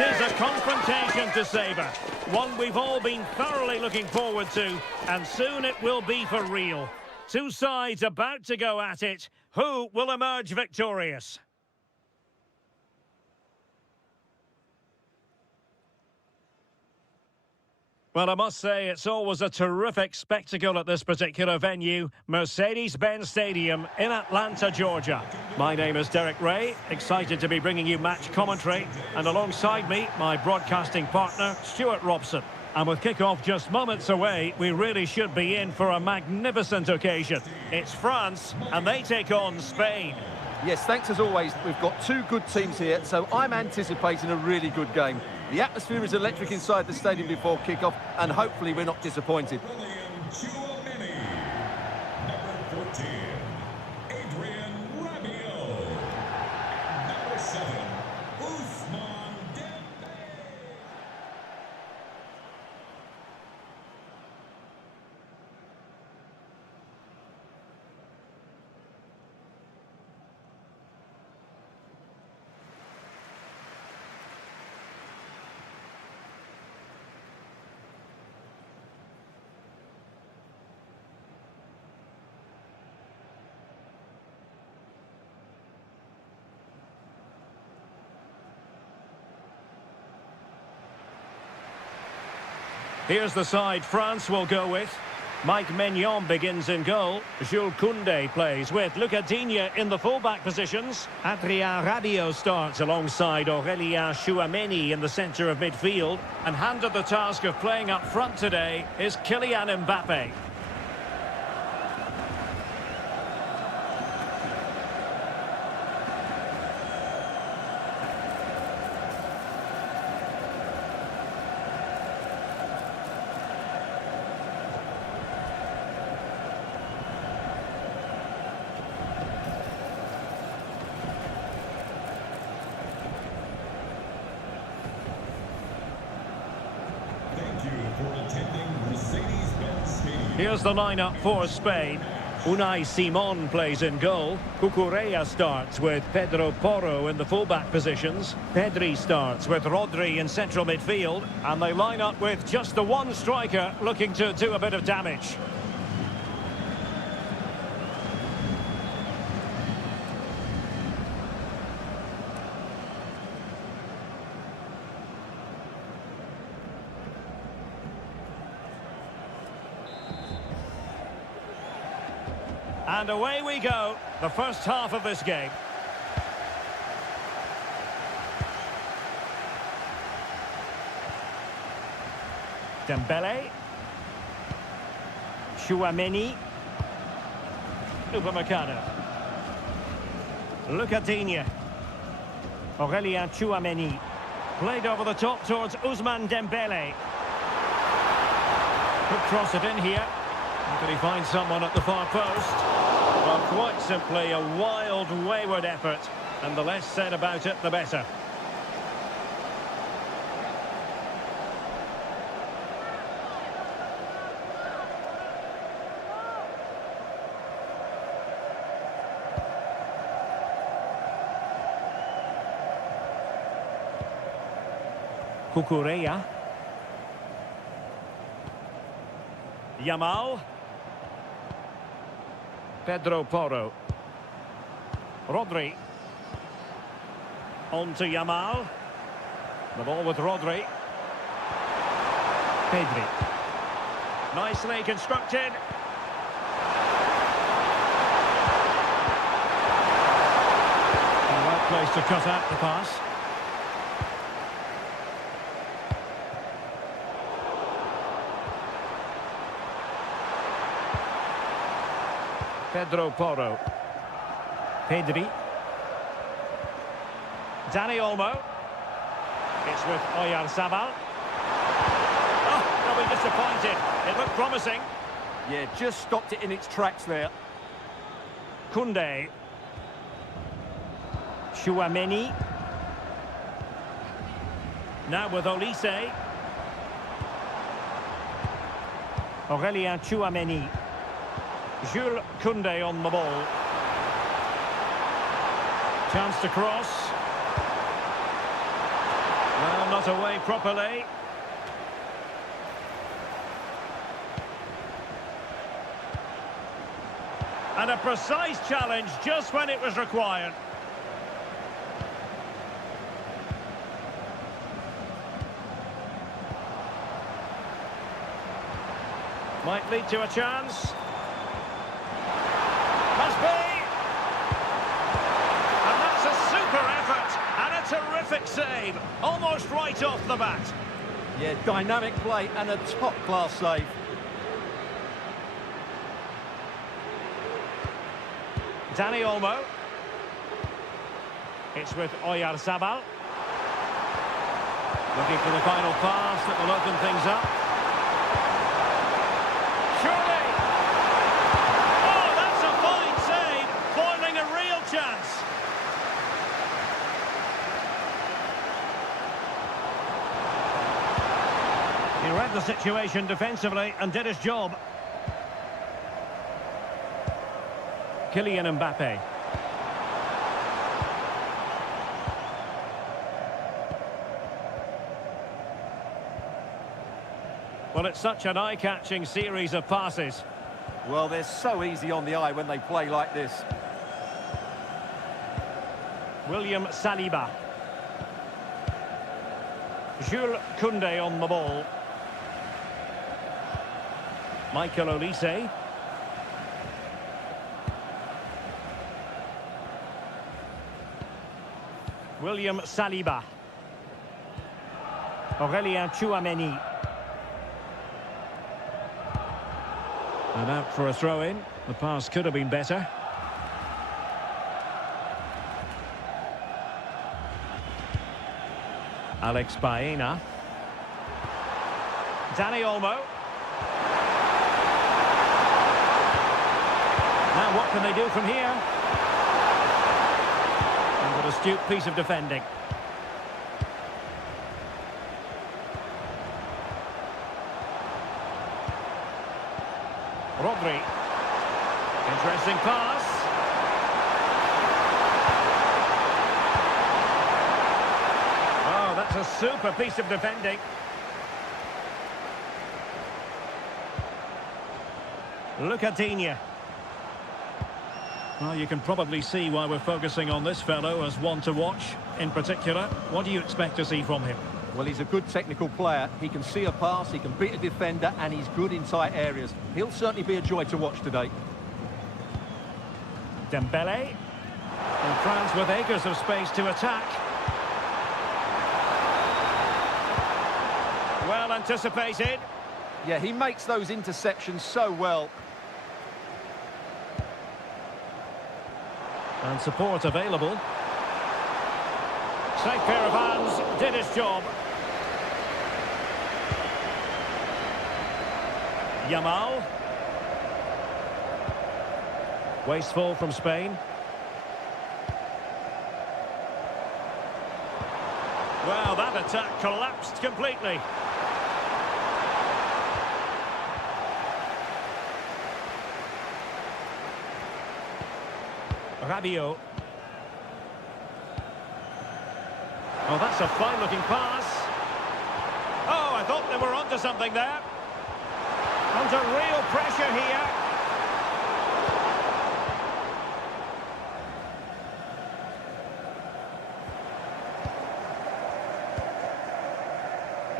It is a confrontation to savour. One we've all been thoroughly looking forward to, and soon it will be for real. Two sides about to go at it. Who will emerge victorious? Well, I must say, it's always a terrific spectacle at this particular venue, Mercedes-Benz Stadium in Atlanta, Georgia. My name is Derek Ray, excited to be bringing you match commentary, and alongside me, my broadcasting partner, Stuart Robson. And with kick-off just moments away, we really should be in for a magnificent occasion. It's France, and they take on Spain. Yes, thanks as always. We've got two good teams here, so I'm anticipating a really good game. The atmosphere is electric inside the stadium before kick-off, and hopefully we're not disappointed. Here's the side France will go with. Mike Maignan begins in goal. Jules Koundé plays with Lucas Digne in the fullback positions. Adrien Rabiot starts alongside Aurélien Tchouameni in the centre of midfield. And handed the task of playing up front today is Kylian Mbappe. Here's the lineup for Spain. Unai Simon plays in goal. Cucurella starts with Pedro Porro in the fullback positions. Pedri starts with Rodri in central midfield. And they line up with just the one striker looking to do a bit of damage. And away we go, the first half of this game. Dembele. Tchouameni. Upamecano. Lucas Digne. Aurélien Tchouameni. Played over the top towards Ousmane Dembele. Could cross it in here. Can he find someone at the far post? Well, quite simply a wild, wayward effort. And the less said about it, the better. Cucurella. Yamal. Pedro Porro. Rodri. On to Yamal. The ball with Rodri. Pedri. Nicely constructed. The right place to cut out the pass. Pedro Porro. Pedri. Dani Olmo. It's with Oyarzabal. Oh, they'll be disappointed. It looked promising. Yeah, just stopped it in its tracks there. Koundé. Tchouameni. Now with Olise. Aurélien Tchouameni. Jules Koundé on the ball. Chance to cross. Well, not away properly. And a precise challenge just when it was required. Might lead to a chance. Must be! And that's a super effort and a terrific save. Almost right off the bat. Yeah, dynamic play and a top-class save. Dani Olmo. It's with Oyarzabal. Looking for the final pass that will open things up. Surely! Oh, that's a fine save, foiling a real chance. He read the situation defensively and did his job. Kylian Mbappe. Well, it's such an eye-catching series of passes. Well, they're so easy on the eye when they play like this. William Saliba. Jules Koundé on the ball. Michael Olise. William Saliba. Aurélien Tchouameni. And out for a throw-in. The pass could have been better. Alex Baena. Dani Olmo. Now what can they do from here? And an astute piece of defending. Rodri. Interesting pass. Oh, that's a super piece of defending. Lucadinha. Well, you can probably see why we're focusing on this fellow as one to watch. In particular, what do you expect to see from him? Well, he's a good technical player. He can see a pass, he can beat a defender, and he's good in tight areas. He'll certainly be a joy to watch today. Dembele. And France with acres of space to attack. Well anticipated. Yeah, he makes those interceptions so well. And support available. Safe pair of hands, did his job. Yamal. Wasteful from Spain. Well, that attack collapsed completely. Rabiot. Oh, that's a fine-looking pass. Oh, I thought they were onto something there. Under real pressure here.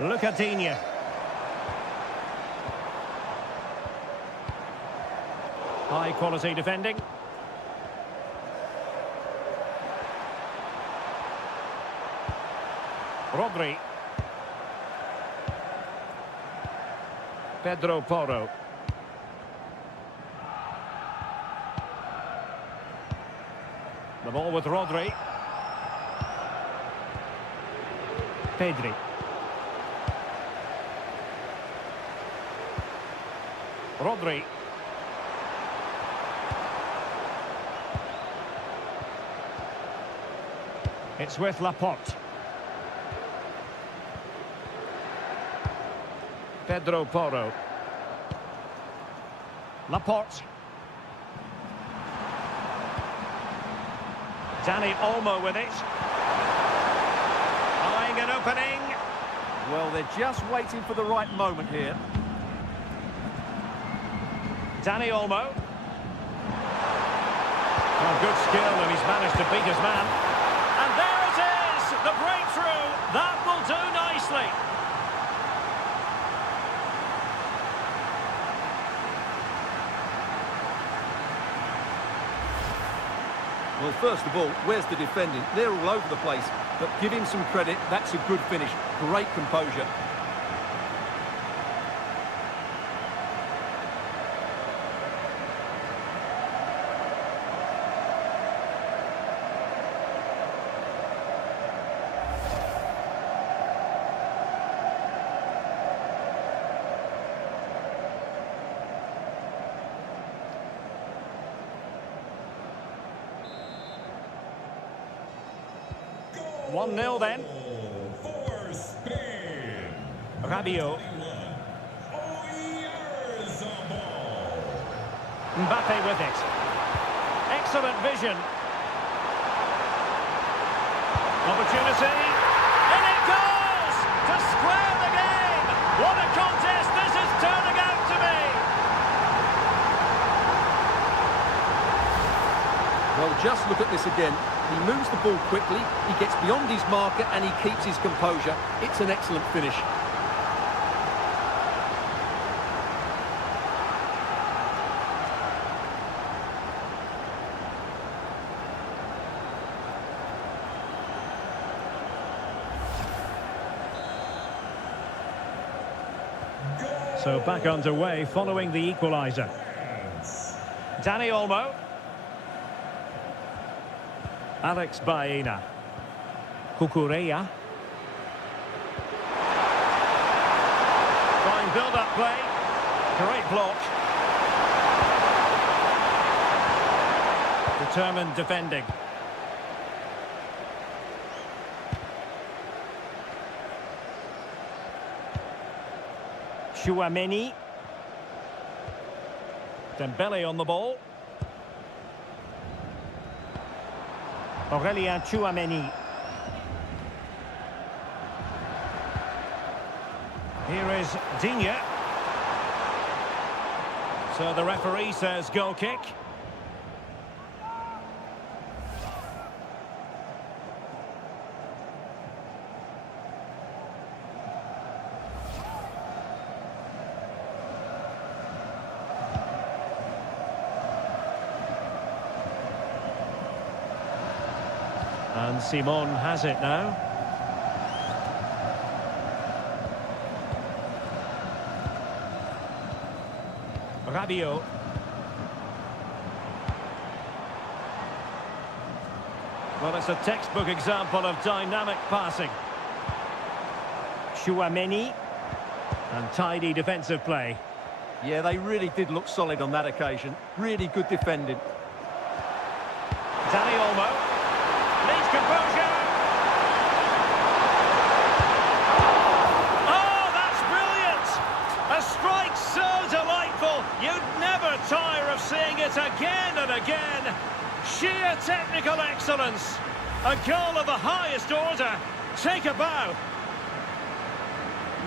Lucadinha. High-quality defending. Rodri. Pedro Porro. The ball with Rodri. Pedri. Rodri. It's with Laporte. Pedro Porro. Laporte. Dani Olmo with it. High Finding an opening. Well, they're just waiting for the right moment here. Dani Olmo. Oh, good skill, and he's managed to beat his man. And there it is! The breakthrough! That will do nicely. Well, first of all, where's the defending? They're all over the place. But give him some credit, that's a good finish. Great composure. Goal. 1-0 then. For Spain. Rabiot. Mbappe with it. Excellent vision. Opportunity. And it goes! To square the game! What a contest this is turning out to be! Well, just look at this again. He moves the ball quickly, he gets beyond his marker and he keeps his composure. It's an excellent finish. So back underway following the equaliser. Dani Olmo. Alex Baena. Cucurella. Fine build-up play. Great block. Determined defending. Tchouaméni. Dembele on the ball. Aurélien Tchouaméni. Here is Digne. So the referee says goal kick. And Simon has it now. Rabiot. Well, it's a textbook example of dynamic passing. Tchouaméni. And tidy defensive play. Yeah, they really did look solid on that occasion. Really good defending. Dani Olmo. Needs composure. Oh, that's brilliant! A strike so delightful, you'd never tire of seeing it again and again. Sheer technical excellence. A goal of the highest order. Take a bow.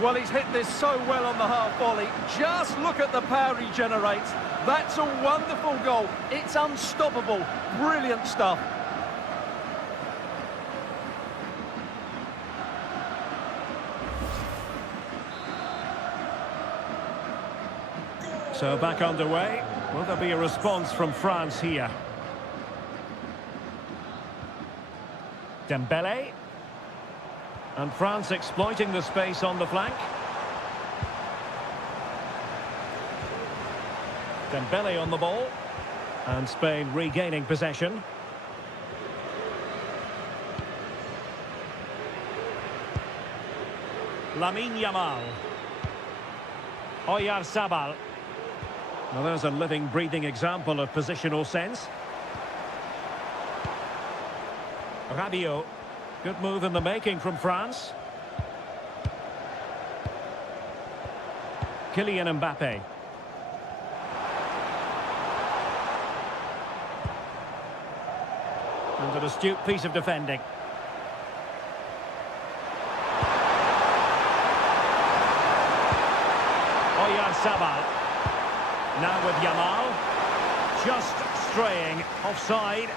Well, he's hit this so well on the half volley. Just look at the power he generates. That's a wonderful goal. It's unstoppable. Brilliant stuff. So back underway. Will there be a response from France here? Dembele. And France exploiting the space on the flank. Dembele on the ball. And Spain regaining possession. Lamine Yamal. Oyarzabal. Well, there's a living, breathing example of positional sense. Rabiot. Good move in the making from France. Kylian Mbappe. And an astute piece of defending. Oyarzabal. Now with Yamal. Just straying offside.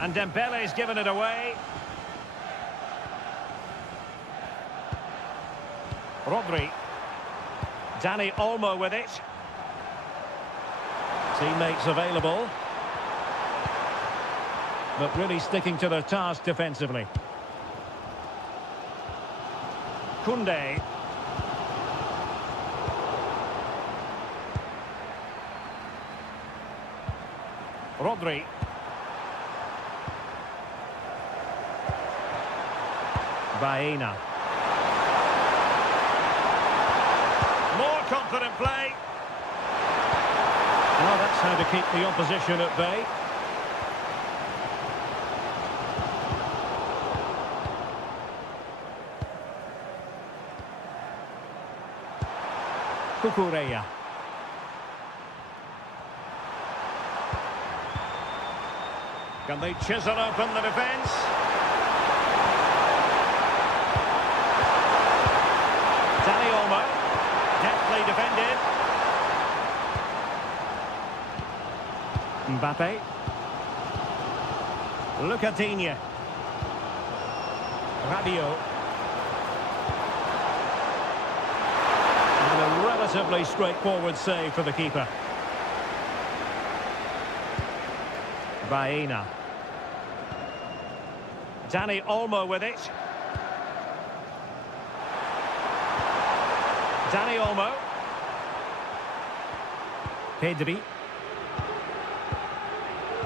And Dembele's given it away. Rodri. Dani Olmo with it. Teammates available. But really sticking to their task defensively. Koundé. Rodri. Baena. More confident play. Well, that's how to keep the opposition at bay. Cucurella. Can they chisel open the defence? Dani Olmo, deftly defended. Mbappe. Lucadinha. Rabiot. And a relatively straightforward save for the keeper. Baena. Dani Olmo with it. Dani Olmo. Pedri.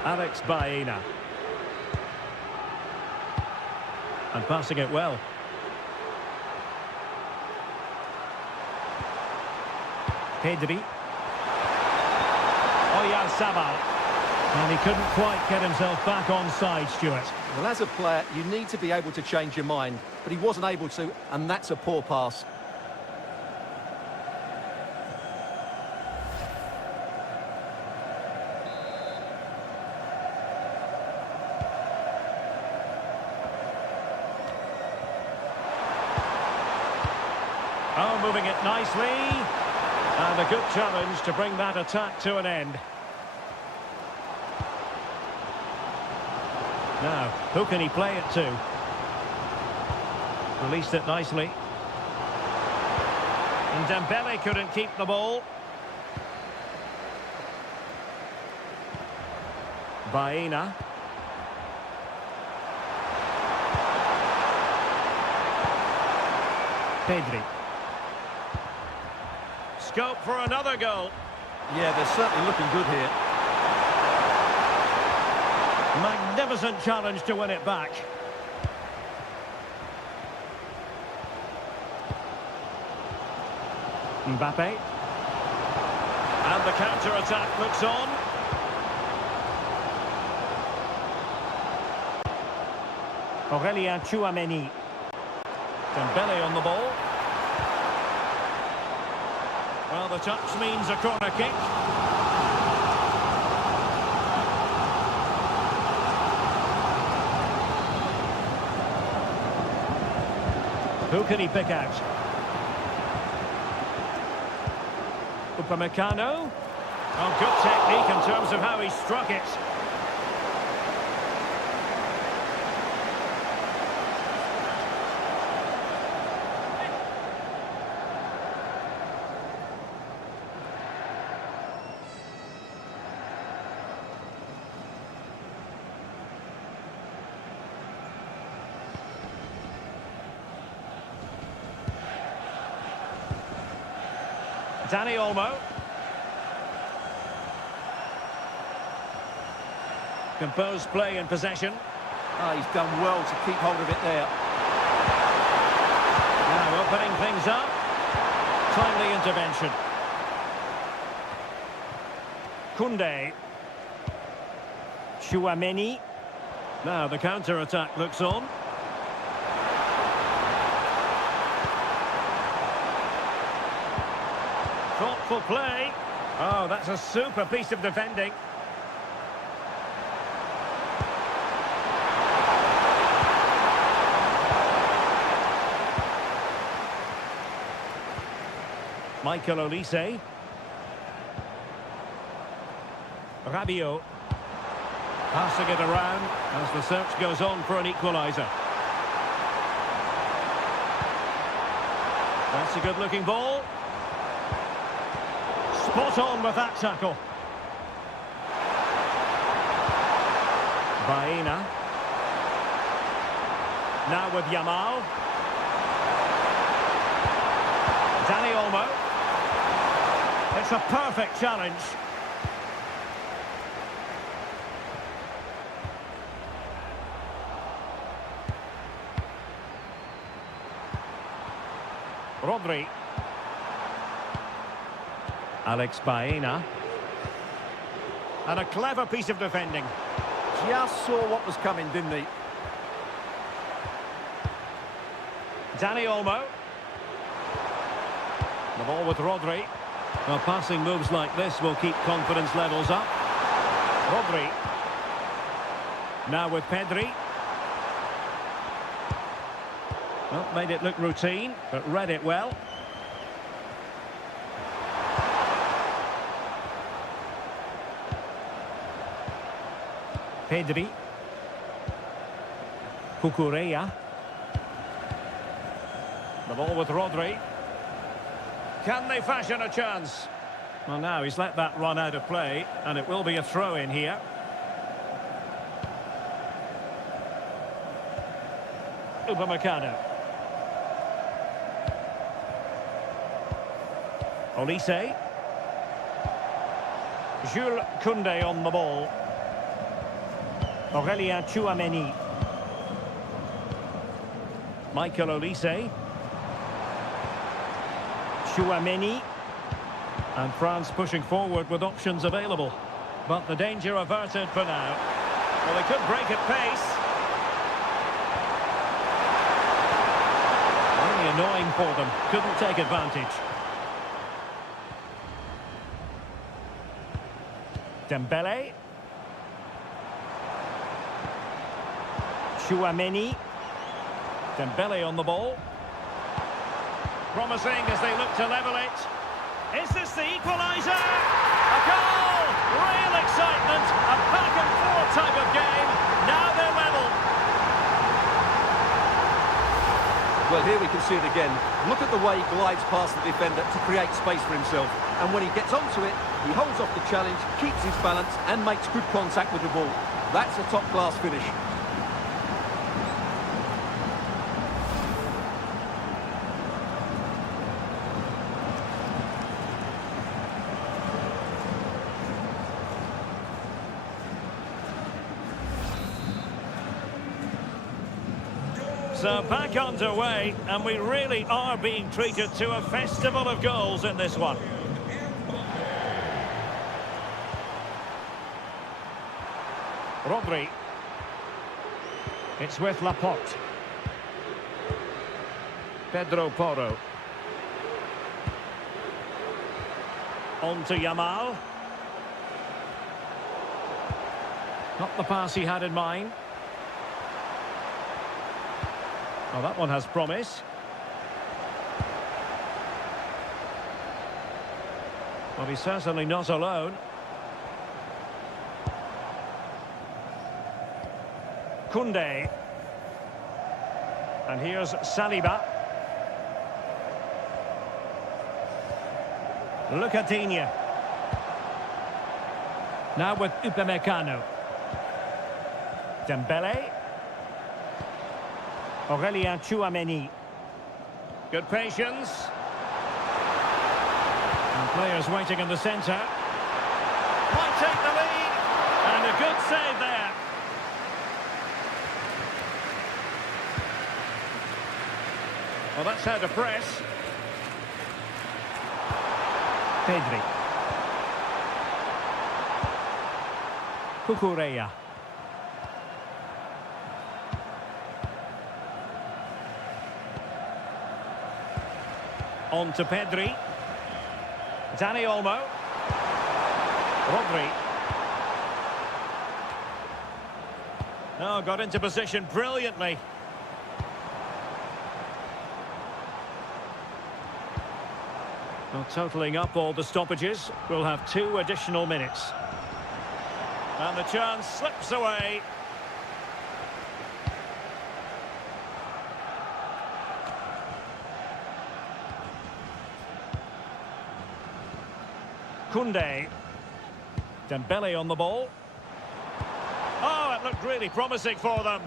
Alex Baena. And passing it well. Pedri. Oyarzabal. And he couldn't quite get himself back on side, Stuart. Well, as a player, you need to be able to change your mind, but he wasn't able to, and that's a poor pass. Oh, moving it nicely. And a good challenge to bring that attack to an end. Now, who can he play it to? Released it nicely. And Dembele couldn't keep the ball. Baena. Pedri. Scope for another goal. Yeah, they're certainly looking good here. Magnificent challenge to win it back. Mbappe. And the counter-attack looks on. Aurelien Tchouameni. Dembele on the ball. Well, the touch means a corner kick. Who can he pick out? Upamecano. Oh, good technique in terms of how he struck it. Dani Olmo. Composed play in possession. Oh, he's done well to keep hold of it there. Now opening things up. Timely intervention. Koundé. Tchouameni. Now the counter-attack looks on. skillful play. Oh, that's a super piece of defending. Michael Olise. Rabiot. Passing it around as the search goes on for an equaliser. That's a good-looking ball. Spot on with that tackle. Baena. Now with Yamal. Dani Olmo. It's a perfect challenge. Rodri. Alex Baena. And a clever piece of defending. Just saw what was coming, didn't he? Dani Olmo. The ball with Rodri. Well, passing moves like this will keep confidence levels up. Rodri. Now with Pedri. Well, made it look routine, but read it well. Pedri. Cucurella. The ball with Rodri. Can they fashion a chance? Well, now he's let that run out of play, and it will be a throw-in here. Upamecano. Olise. Jules Koundé on the ball. Aurélien Tchouameni. Michael Olise. Tchouameni. And France pushing forward with options available. But the danger averted for now. Well, they could break at pace. Only annoying for them. Couldn't take advantage. Dembele. Tchouameni. Dembele on the ball. Promising as they look to level it. Is this the equaliser? A goal! Real excitement. A back and forth type of game. Now they're level. Well, here we can see it again. Look at the way he glides past the defender to create space for himself. And when he gets onto it, he holds off the challenge, keeps his balance and makes good contact with the ball. That's a top-class finish. So back underway, and we really are being treated to a festival of goals in this one. Rodri. It's with Laporte. Pedro Porro. On to Yamal. Not the pass he had in mind. Oh, that one has promise. Well, he's certainly not alone. Koundé. And here's Saliba. Look at Digne. Now with Upamecano. Dembele. Aurélien Tchouameni. Good patience. And players waiting in the centre. Might take the lead. And a good save there. Well, that's how to press. Pedri. Cucurella. On to Pedri. Dani Olmo. Rodri. Oh, got into position brilliantly. Well, totalling up all the stoppages, we'll have 2 additional minutes. And the chance slips away. Koundé. Dembele on the ball. Oh, it looked really promising for them.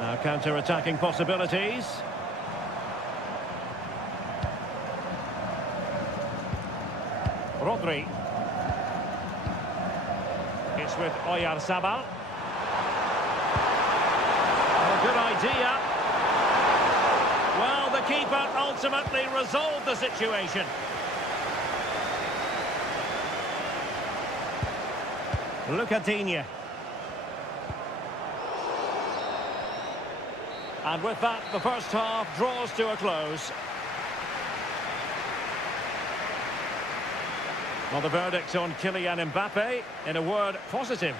Now counter-attacking possibilities. Rodri. It's with Oyarzabal. Oh, good idea. Well, the keeper ultimately resolved the situation. Lucadinha. And with that, the first half draws to a close. Well, the verdict on Kylian Mbappe, in a word, positive.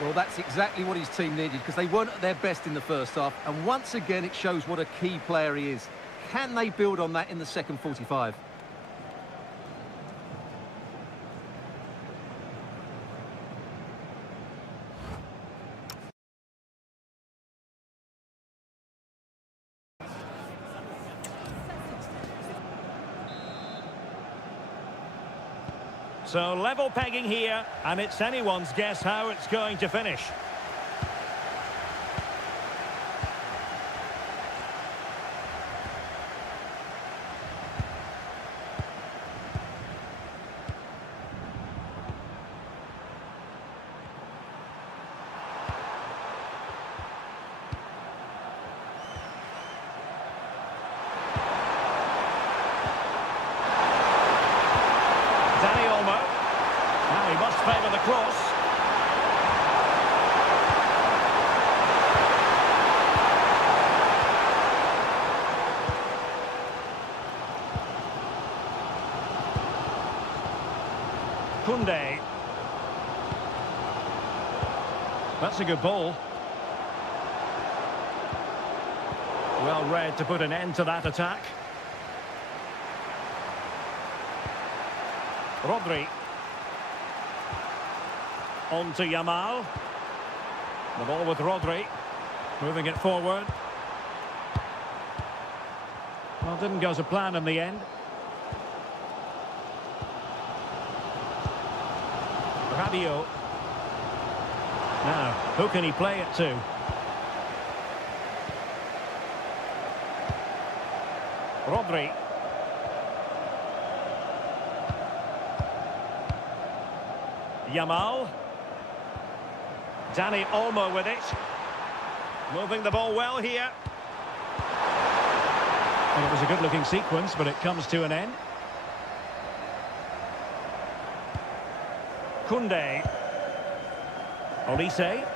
Well, that's exactly what his team needed, because they weren't at their best in the first half. And once again, it shows what a key player he is. Can they build on that in the second 45? So level pegging here, and it's anyone's guess how it's going to finish. Now he must favour the cross. Koundé. That's a good ball. Well read to put an end to that attack. Rodri. On to Yamal. The ball with Rodri. Moving it forward. Well, didn't go to plan in the end. Rabiot. Now, who can he play it to? Rodri. Yamal. Dani Olmo with it. Moving the ball well here. Well, it was a good-looking sequence, but it comes to an end. Koundé. Olise.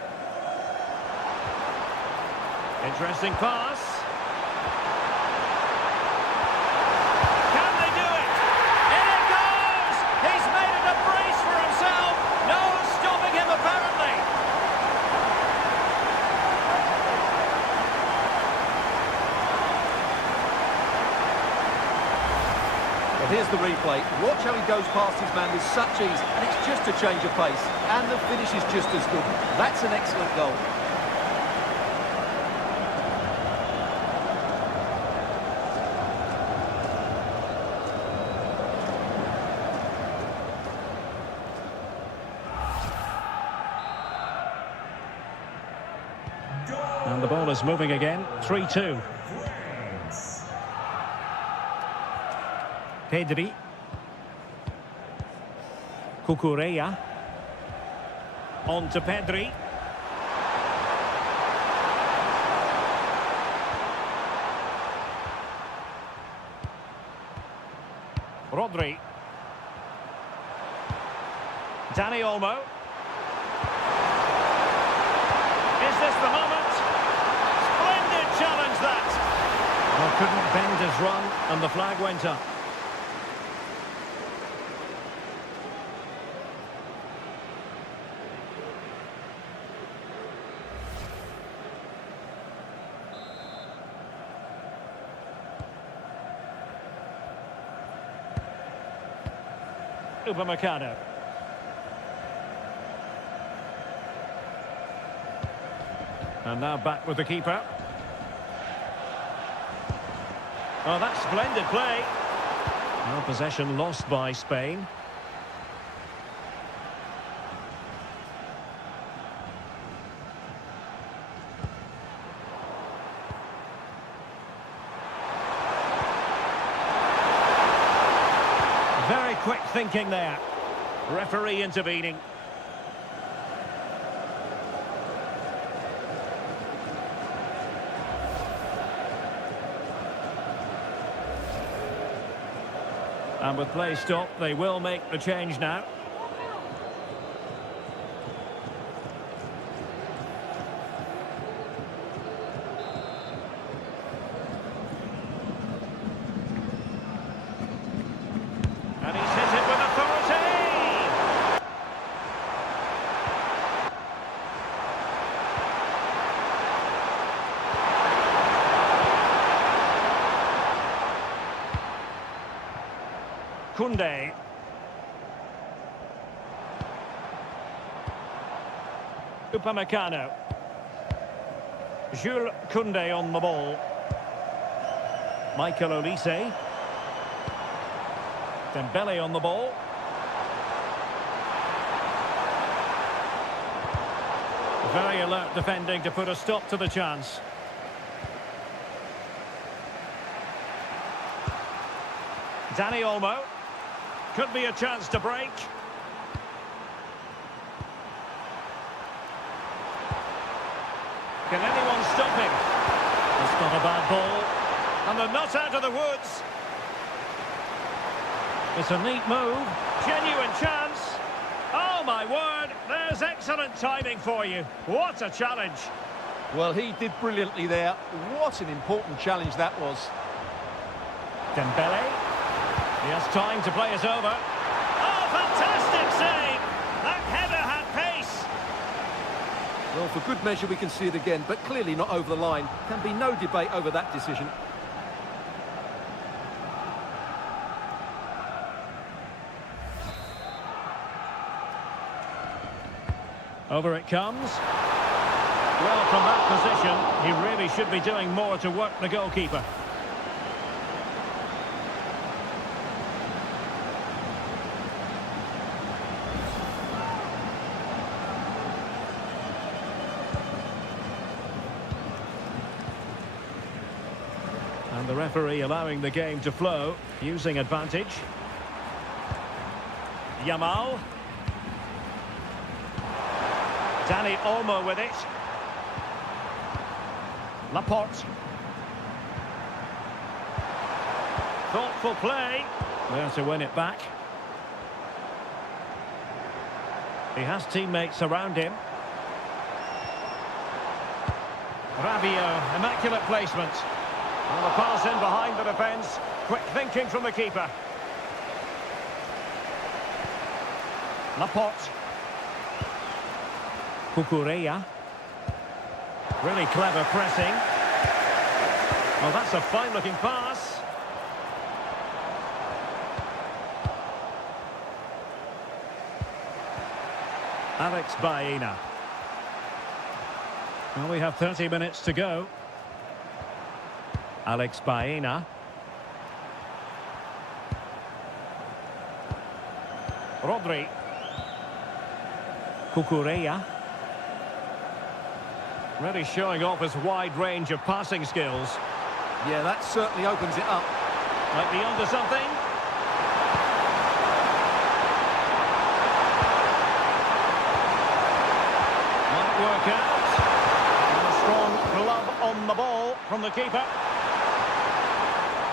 Interesting pass. Can they do it? In it goes! He's made it a brace for himself. No stopping him, apparently. Well, here's the replay. Watch how he goes past his man with such ease, and it's just a change of pace. And the finish is just as good. That's an excellent goal. And the ball is moving again. 3-2. Pedri. Cucurella. On to Pedri. Rodri. Dani Olmo. Is this the moment? Splendid challenge, that. Well, couldn't bend his run, and the flag went up. Upamecano. And now back with the keeper. Oh, that's splendid play. No possession lost by Spain. Very quick thinking there. Referee intervening. And with play stopped, they will make the change now. And he's hit it with authority! Koundé. Upamecano. Jules Koundé on the ball. Michael Olise. Dembele on the ball. Very alert defending to put a stop to the chance. Dani Olmo. Could be a chance to break. Can anyone stop him? It's not a bad ball. And they're not out of the woods. It's a neat move. Genuine chance. Oh, my word. There's excellent timing for you. What a challenge. Well, he did brilliantly there. What an important challenge that was. Dembele. He has time to play it over. Oh, fantastic save! That header had pace. Well, for good measure, we can see it again, but clearly not over the line. Can be no debate over that decision. Over it comes. Well, from that position, he really should be doing more to work the goalkeeper. And the referee allowing the game to flow, using advantage. Yamal. Dani Olmo with it. Laporte. Thoughtful play. There to win it back. He has teammates around him. Rabiot, immaculate placement. And the pass in behind the defence. Quick thinking from the keeper. Laporte. Cucurella. Really clever pressing. Well, that's a fine-looking pass. Alex Baena. Well, we have 30 minutes to go. Alex Baena. Rodri. Cucurella. Really showing off his wide range of passing skills. Yeah, that certainly opens it up. Might be onto something. Might work out. And a strong glove on the ball from the keeper.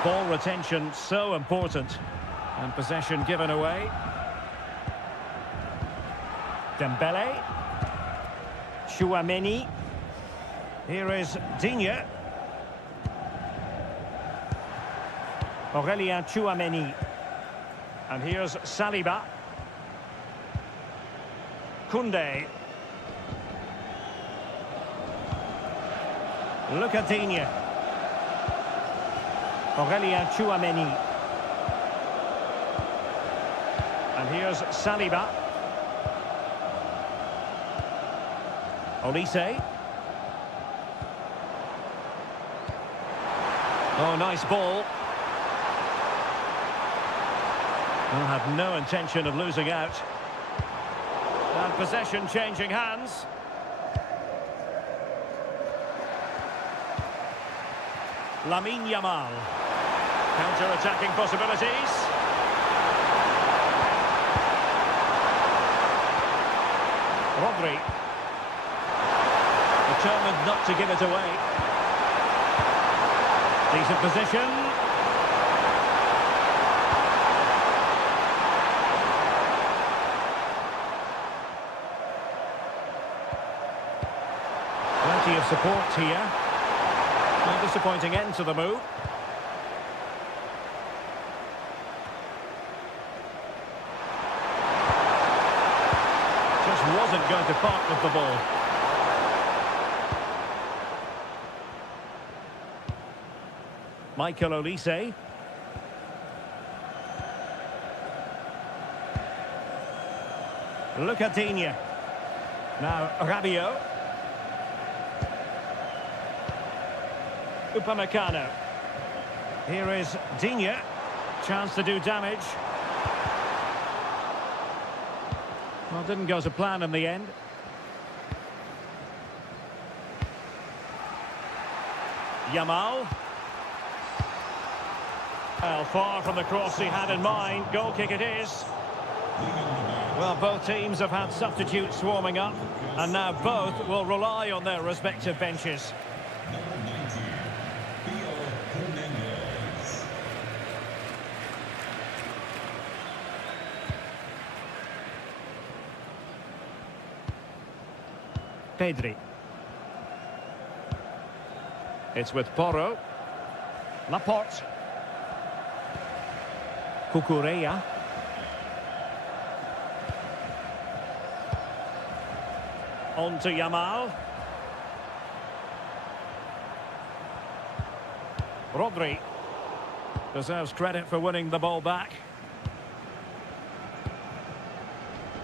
Ball retention so important. And possession given away. Dembele. Tchouaméni. Here is Digne. Aurélien Tchouaméni. And here's Saliba. Koundé. Look at Digne. Aurélien Tchouaméni. And here's Saliba. Olise. Oh, nice ball. Will have no intention of losing out. And possession changing hands. Lamine Yamal. Counter-attacking possibilities. Rodri. Determined not to give it away. Decent position. Plenty of support here. No disappointing end to the move. Just wasn't going to part with the ball. Michael Olise. Look at Digne. Now Rabiot. Upamecano. Here is Digne. Chance to do damage. Well, didn't go to plan in the end. Yamal. Well, far from the cross he had in mind. Goal kick it is. Well, both teams have had substitutes warming up, and now both will rely on their respective benches. Pedri. It's with Porro. Laporte. Cucurella. On to Yamal. Rodri. Deserves credit for winning the ball back.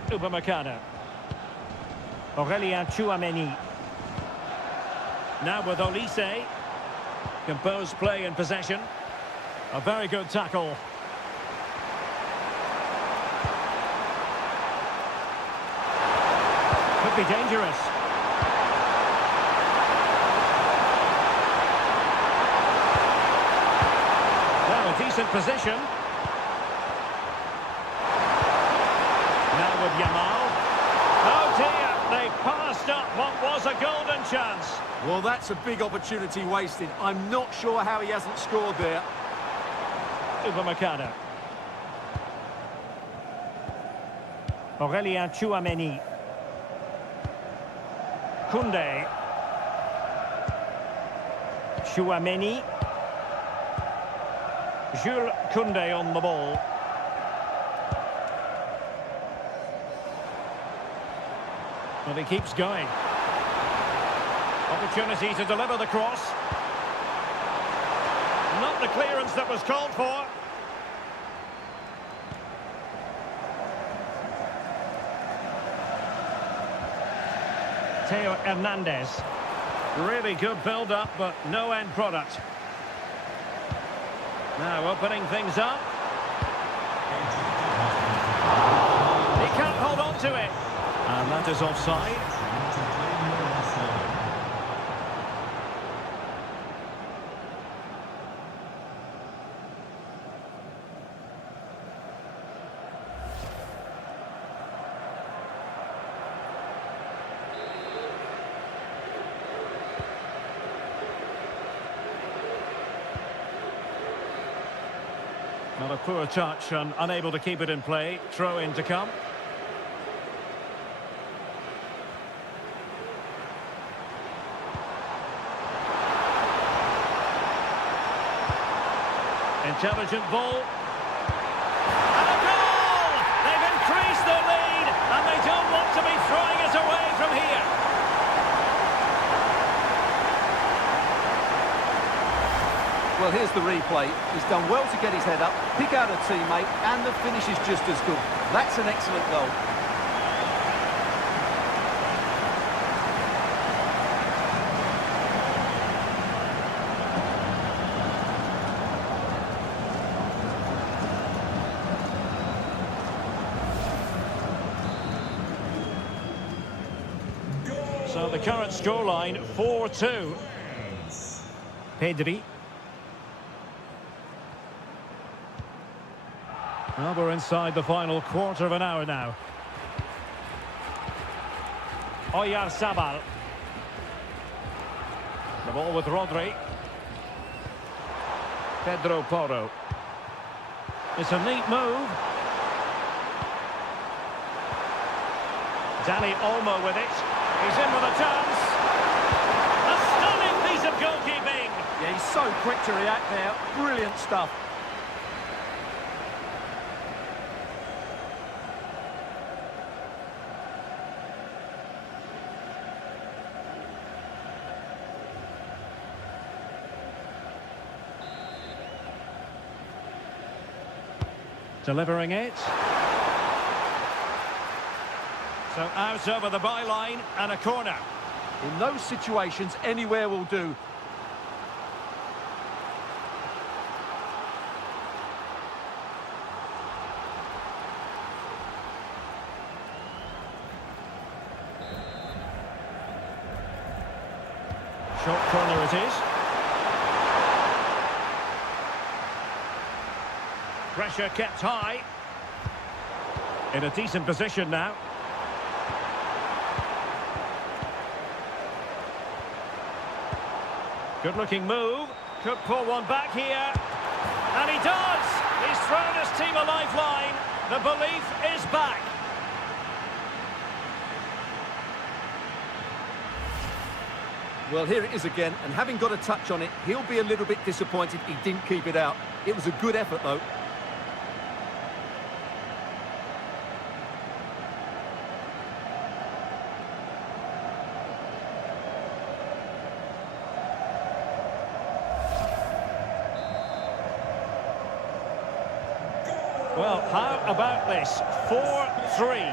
Upamecano. Aurélien Tchouameni. Now with Olise. Composed play in possession. A very good tackle. Could be dangerous. Now a decent position. Now with Yamal. Oh dear, they passed up what was a golden chance. Well, that's a big opportunity wasted. I'm not sure how he hasn't scored there. Upamecano. Aurélien Tchouameni. Koundé. Tchouameni. Jules Koundé on the ball. And he keeps going. Opportunity to deliver the cross. Not the clearance that was called for. Theo Hernandez. Really good build-up, but no end product. Now opening things up. He can't hold on to it. And that is offside. Not a poor touch and unable to keep it in play. Throw in to come. Intelligent ball. And a goal! They've increased their lead and they don't want to be throwing it away from here. Well, here's the replay. He's done well to get his head up, pick out a teammate, and the finish is just as good. That's an excellent goal. So the current scoreline, 4-2. Pedri. Well, we're inside the final quarter of an hour now. Oyarzabal. The ball with Rodri. Pedro Porro. It's a neat move. Dani Olmo with it. He's in with a chance. A stunning piece of goalkeeping. Yeah, he's so quick to react there. Brilliant stuff. Delivering it. So out over the byline and a corner. In those situations, anywhere will do. Short corner it is. Pressure kept high. In a decent position now. Good-looking move. Could pull one back here. And he does! He's thrown his team a lifeline. The belief is back. Well, here it is again, and having got a touch on it, he'll be a little bit disappointed he didn't keep it out. It was a good effort, though. Well, how about this? 4-3.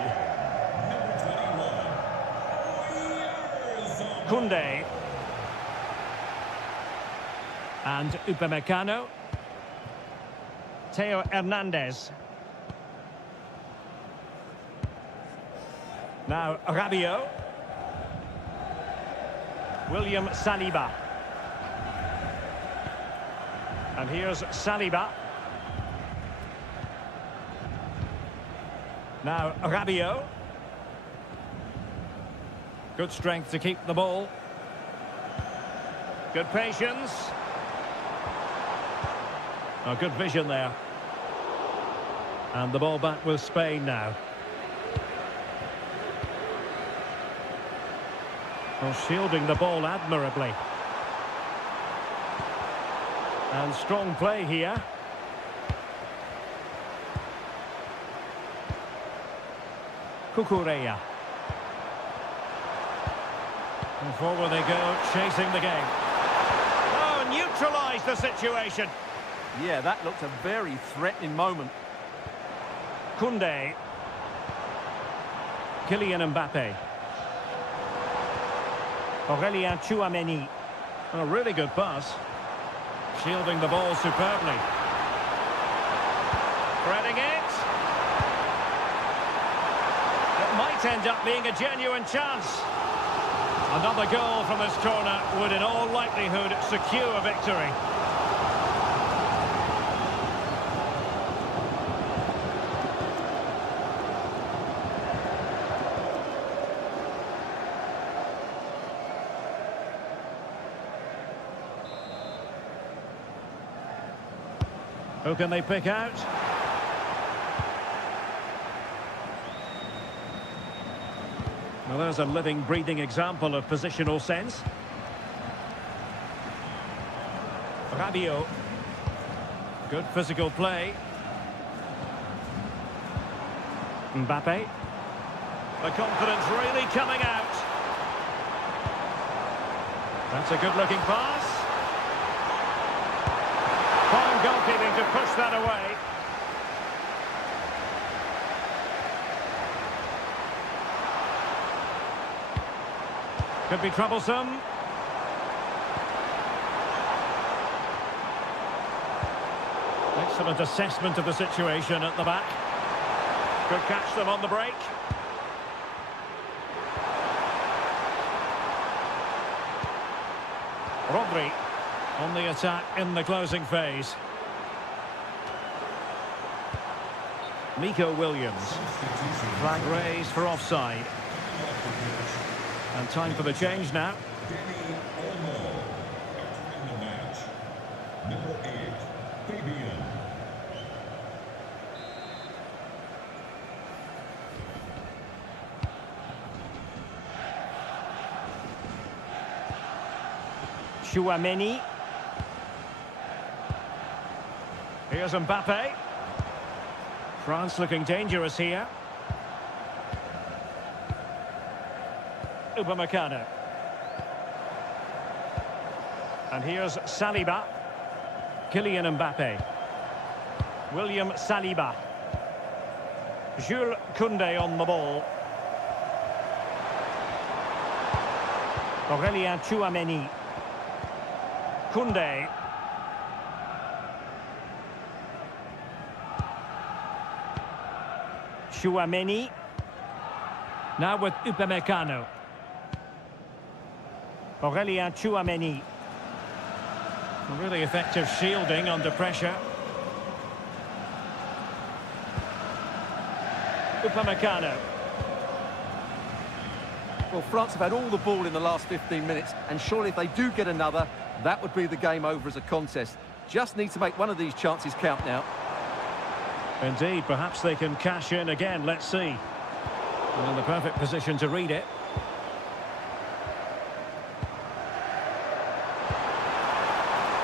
Koundé. And Upamecano. Theo Hernandez. Now Rabiot. William Saliba. And here's Saliba. Now Rabiot. Good strength to keep the ball. Good patience. Oh, good vision there. And the ball back with Spain now. Well, shielding the ball admirably. And strong play here. Cucurella. And forward they go, chasing the game. Oh, neutralised the situation. Yeah, that looked a very threatening moment. Koundé. Kylian Mbappe. Aurélien Tchouameni. A really good pass. Shielding the ball superbly. Threading it. It might end up being a genuine chance. Another goal from this corner would in all likelihood secure a victory. Who can they pick out? Well, there's a living, breathing example of positional sense. Rabiot. Good physical play. Mbappe. The confidence really coming out. That's a good-looking pass. goalkeeping to push that away. Could be troublesome. Excellent assessment of the situation at the back. Could catch them on the break. Rodri on the attack in the closing phase. Nico Williams. Flag raised for offside. And time for the change now. Number 8, Fabian. Tchouaméni. Here's Mbappe. France looking dangerous here. Upamecano. And here's Saliba. Kylian Mbappe. William Saliba. Jules Koundé on the ball. Aurélien Tchouaméni. Koundé. Tchouaméni. Now with Upamecano. Aurélien Tchouaméni. Really effective shielding under pressure. Upamecano. Well, France have had all the ball in the last 15 minutes, and surely if they do get another, that would be the game over as a contest. Just need to make one of these chances count now. Indeed, perhaps they can cash in again, let's see. And in the perfect position to read it.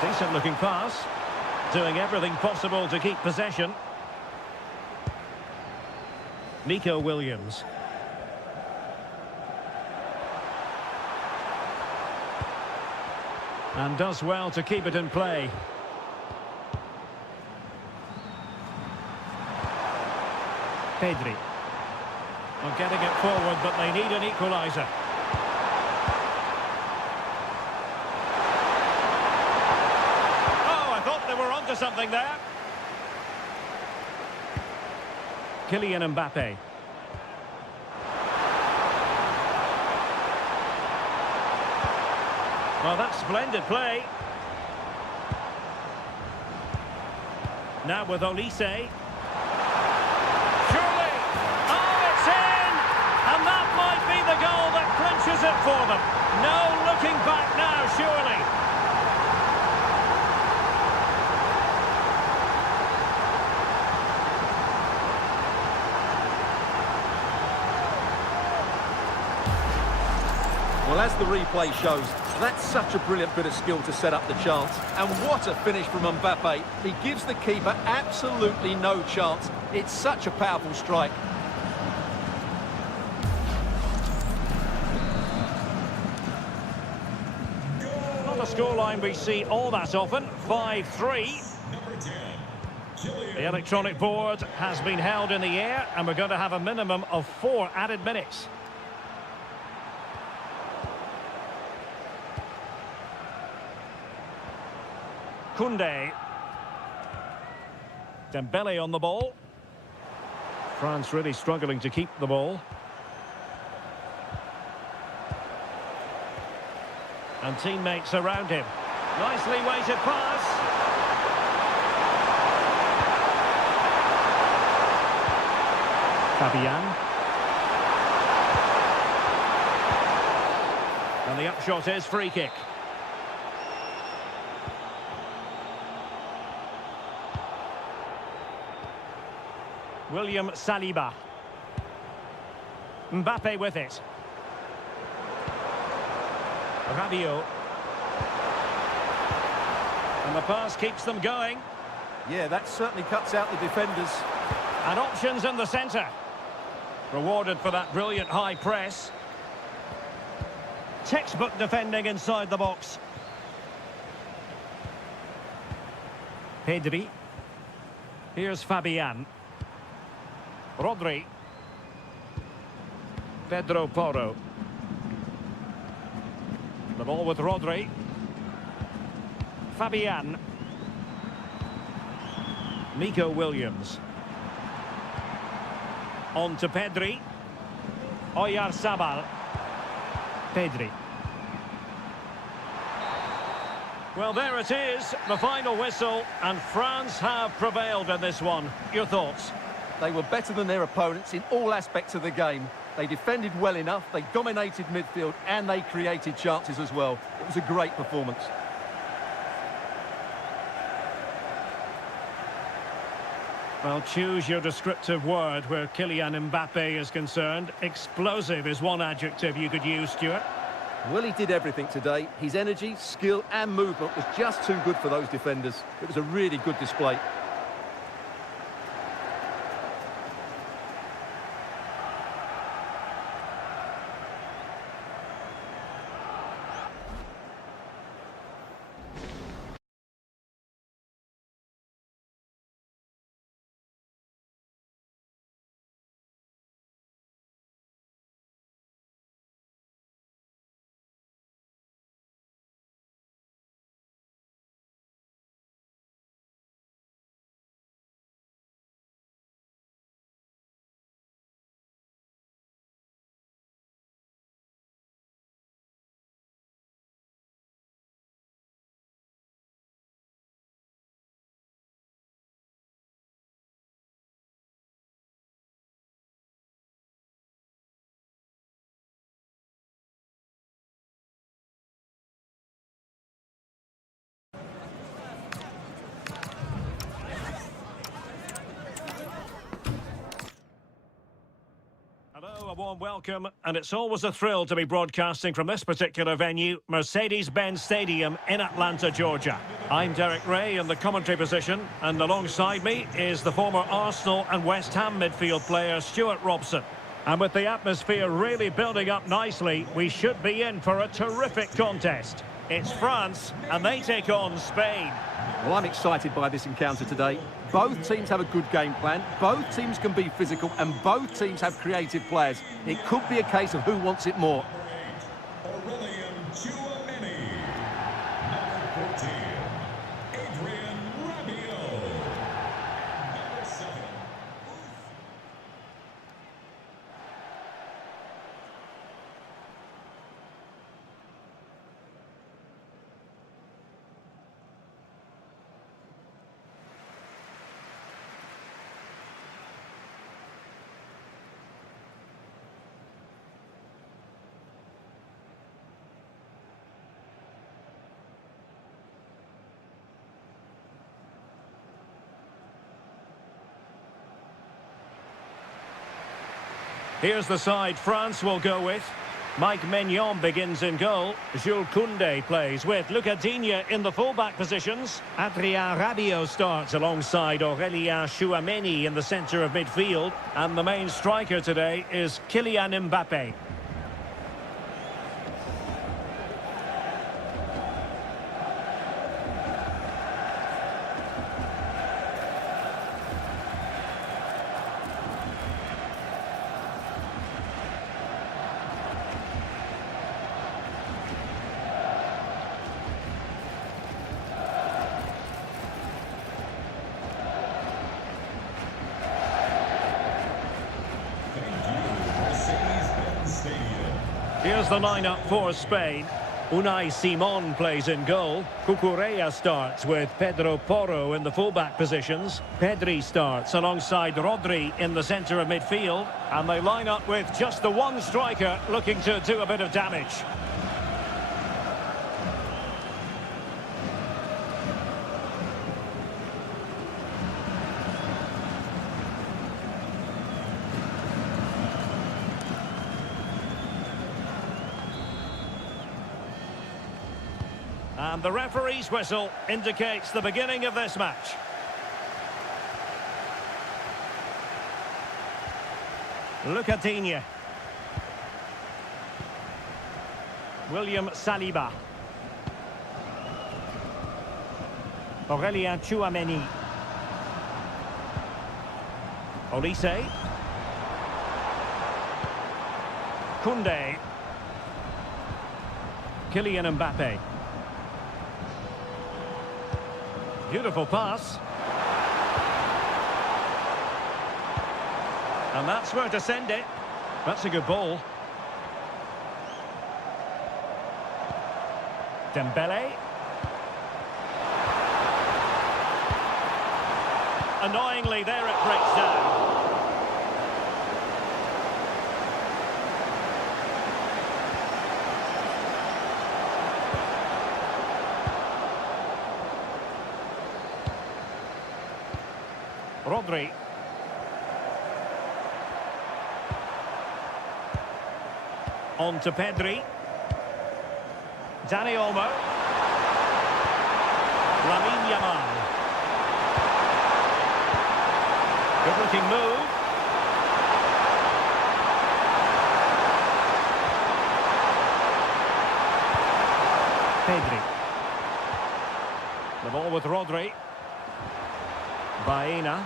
Decent looking pass. Doing everything possible to keep possession. Nico Williams. And does well to keep it in play. Pedri. Well, getting it forward, but they need an equaliser. Oh, I thought they were onto something there. Kylian Mbappe. Well, that's splendid play. Now with Olise. Surely! Oh, it's in! And that might be the goal that clinches it for them. No looking back now, surely. Well, as the replay shows, that's such a brilliant bit of skill to set up the chance. And what a finish from Mbappe. He gives the keeper absolutely no chance. It's such a powerful strike. Not a scoreline we see all that often. 5-3. Number 10, The electronic board has been held in the air, and we're going to have a minimum of 4 added minutes. Koundé. Dembele on the ball. France really struggling to keep the ball. And teammates around him. Nicely weighted pass. Fabian. And the upshot is free kick. William Saliba. Mbappe with it. Rabiot. And the pass keeps them going. Yeah, that certainly cuts out the defenders. And options in the centre. Rewarded for that brilliant high press. Textbook defending inside the box. Pedri. Here's Fabian. Rodri. Pedro Porro. The ball with Rodri. Fabian. Nico Williams. On to Pedri. Oyarzabal. Pedri. Well, there it is, the final whistle, and France have prevailed in this one. Your thoughts? They were better than their opponents in all aspects of the game. They defended well enough, they dominated midfield, and they created chances as well. It was a great performance. Well, choose your descriptive word where Kylian Mbappe is concerned. Explosive is one adjective you could use, Stuart. Well, he did everything today. His energy, skill and movement was just too good for those defenders. It was a really good display. Hello, a warm welcome, and it's always a thrill to be broadcasting from this particular venue, Mercedes-Benz Stadium in Atlanta, Georgia. I'm Derek Ray in the commentary position, and alongside me is the former Arsenal and West Ham midfield player Stuart Robson. And with the atmosphere really building up nicely, we should be in for a terrific contest. It's France, and they take on Spain. Well, I'm excited by this encounter today. Both teams have a good game plan, both teams can be physical, and both teams have creative players. It could be a case of who wants it more. Here's the side France will go with. Mike Maignan begins in goal. Jules Koundé plays with Lucas Digne in the full-back positions. Adrien Rabiot starts alongside Aurélien Tchouameni in the centre of midfield. And the main striker today is Kylian Mbappe. Here's the lineup for Spain. Unai Simon plays in goal. Cucurella starts with Pedro Porro in the fullback positions. Pedri starts alongside Rodri in the centre of midfield. And they line up with just the one striker looking to do a bit of damage. And the referee's whistle indicates the beginning of this match. Lucas Digne. William Saliba. Aurélien Tchouameni. Olise. Koundé. Kylian Mbappe. Beautiful pass. And that's where to send it. That's a good ball. Dembele. Annoyingly, there it breaks down. Rodri. On to Pedri. Dani Olmo. Lamine Yamal. Good looking move. Pedri. The ball with Rodri. Baena.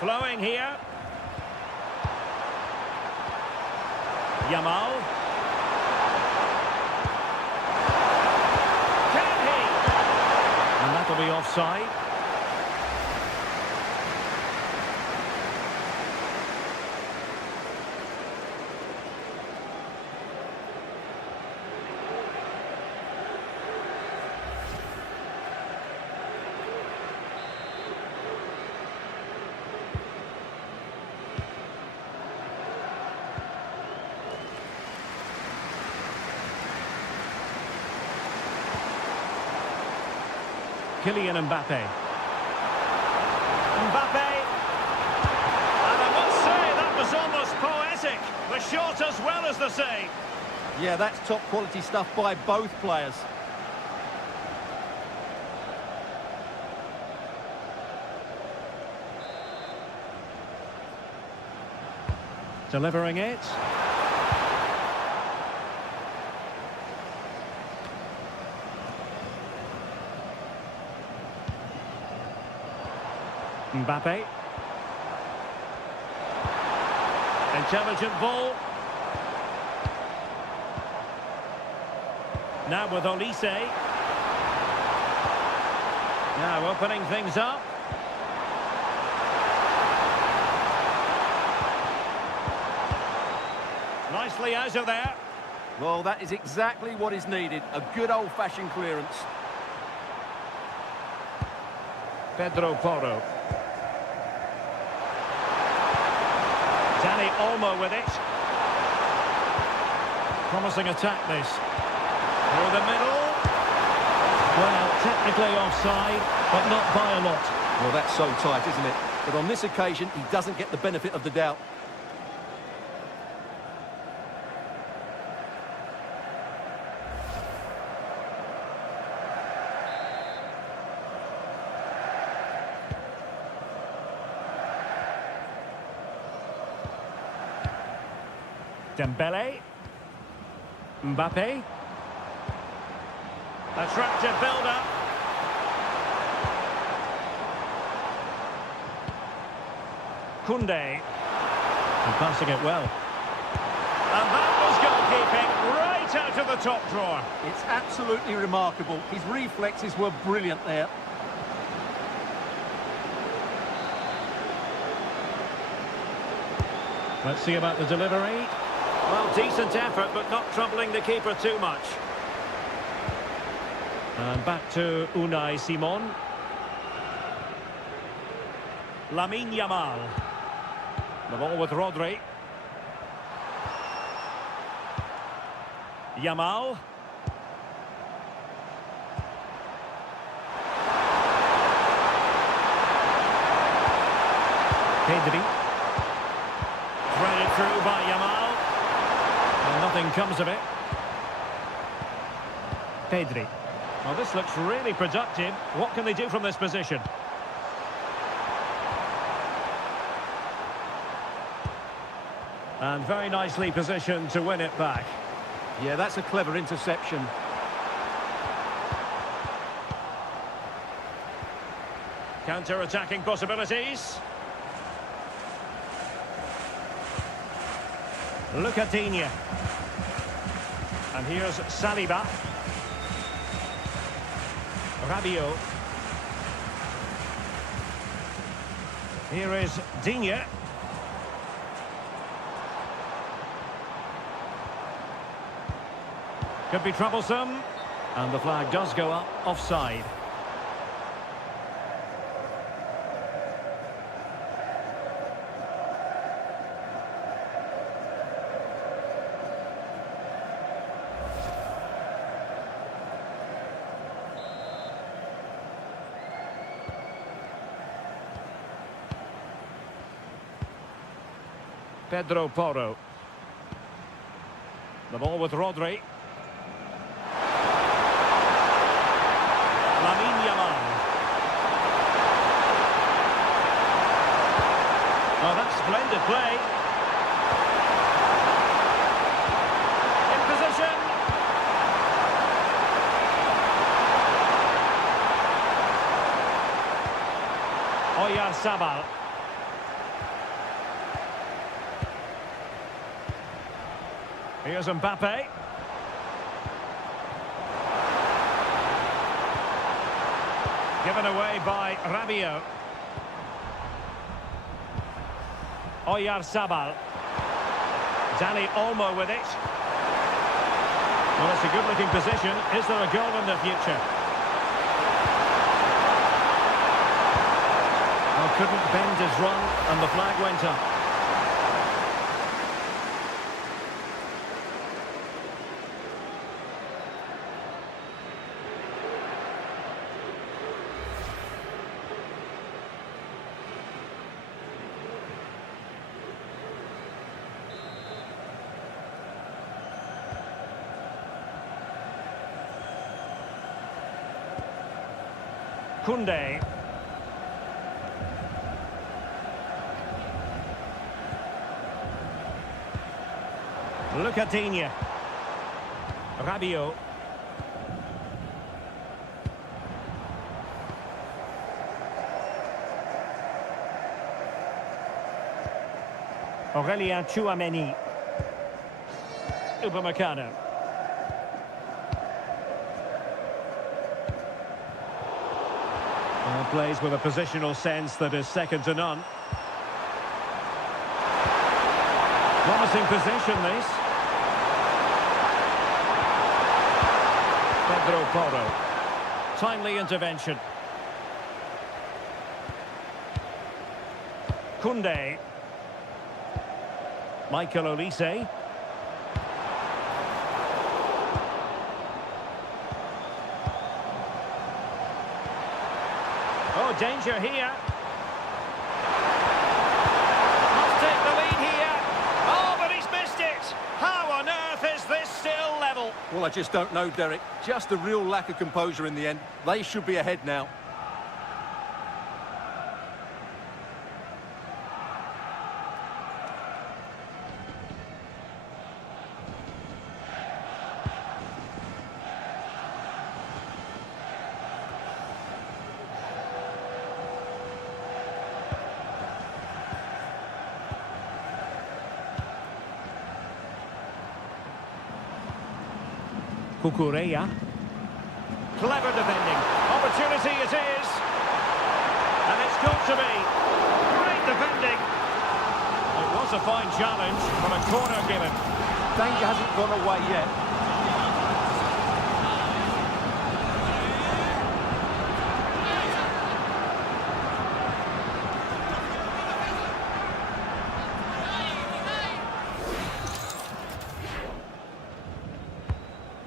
Flowing here. Yamal. Can he? And that'll be offside. Kylian Mbappe. Mbappe! And I must say, that was almost poetic. The shot as well as the save. Yeah, that's top quality stuff by both players. Delivering it. Mbappe. Intelligent ball. Now with Olise. Now opening things up. Nicely out of there. Well, that is exactly what is needed. A good old-fashioned clearance. Pedro Porro. Dani Olmo with it. Promising attack this. Through the middle. Well, technically offside, but not by a lot. Well, that's so tight, isn't it? But on this occasion, he doesn't get the benefit of the doubt. Dembele. Mbappe. Attractive build-up. Koundé. And passing it well. And that was goalkeeping right out of the top drawer. It's absolutely remarkable. His reflexes were brilliant there. Let's see about the delivery. Well, decent effort, but not troubling the keeper too much. And back to Unai Simon. Lamine Yamal. The ball with Rodri. Yamal. Pedri. Threaded through by Yamal. And nothing comes of it. Pedri. Well, this looks really productive. What can they do from this position? And very nicely positioned to win it back. Yeah, that's a clever interception. Counter-attacking possibilities. Lucatinia. And here's Saliba. Rabiot. Here is Digne. Could be troublesome. And the flag does go up, offside. Pedro Porro. The ball with Rodri. Lamine Yamal. Oh, that's splendid play. In position. Oyarzabal. Here's Mbappe. Given away by Rabiot. Oyarzabal. Dani Olmo with it. Well, it's a good-looking position. Is there a goal in the future? Well, couldn't bend his run, and the flag went up. Koundé. Lucatinia. Rabiot. Aurélien Tchouameni. Upamecano. Plays with a positional sense that is second to none. Promising position, this. Pedro Porro. Timely intervention. Koundé. Michael Olise. Oh, danger here. Must take the lead here. Oh, but he's missed it. How on earth is this still level? Well, I just don't know, Derek. Just a real lack of composure in the end. They should be ahead now. Cucurella. Clever defending. Opportunity it is. And it's got to be. Great defending. It was a fine challenge, but a corner given. Danger hasn't gone away yet.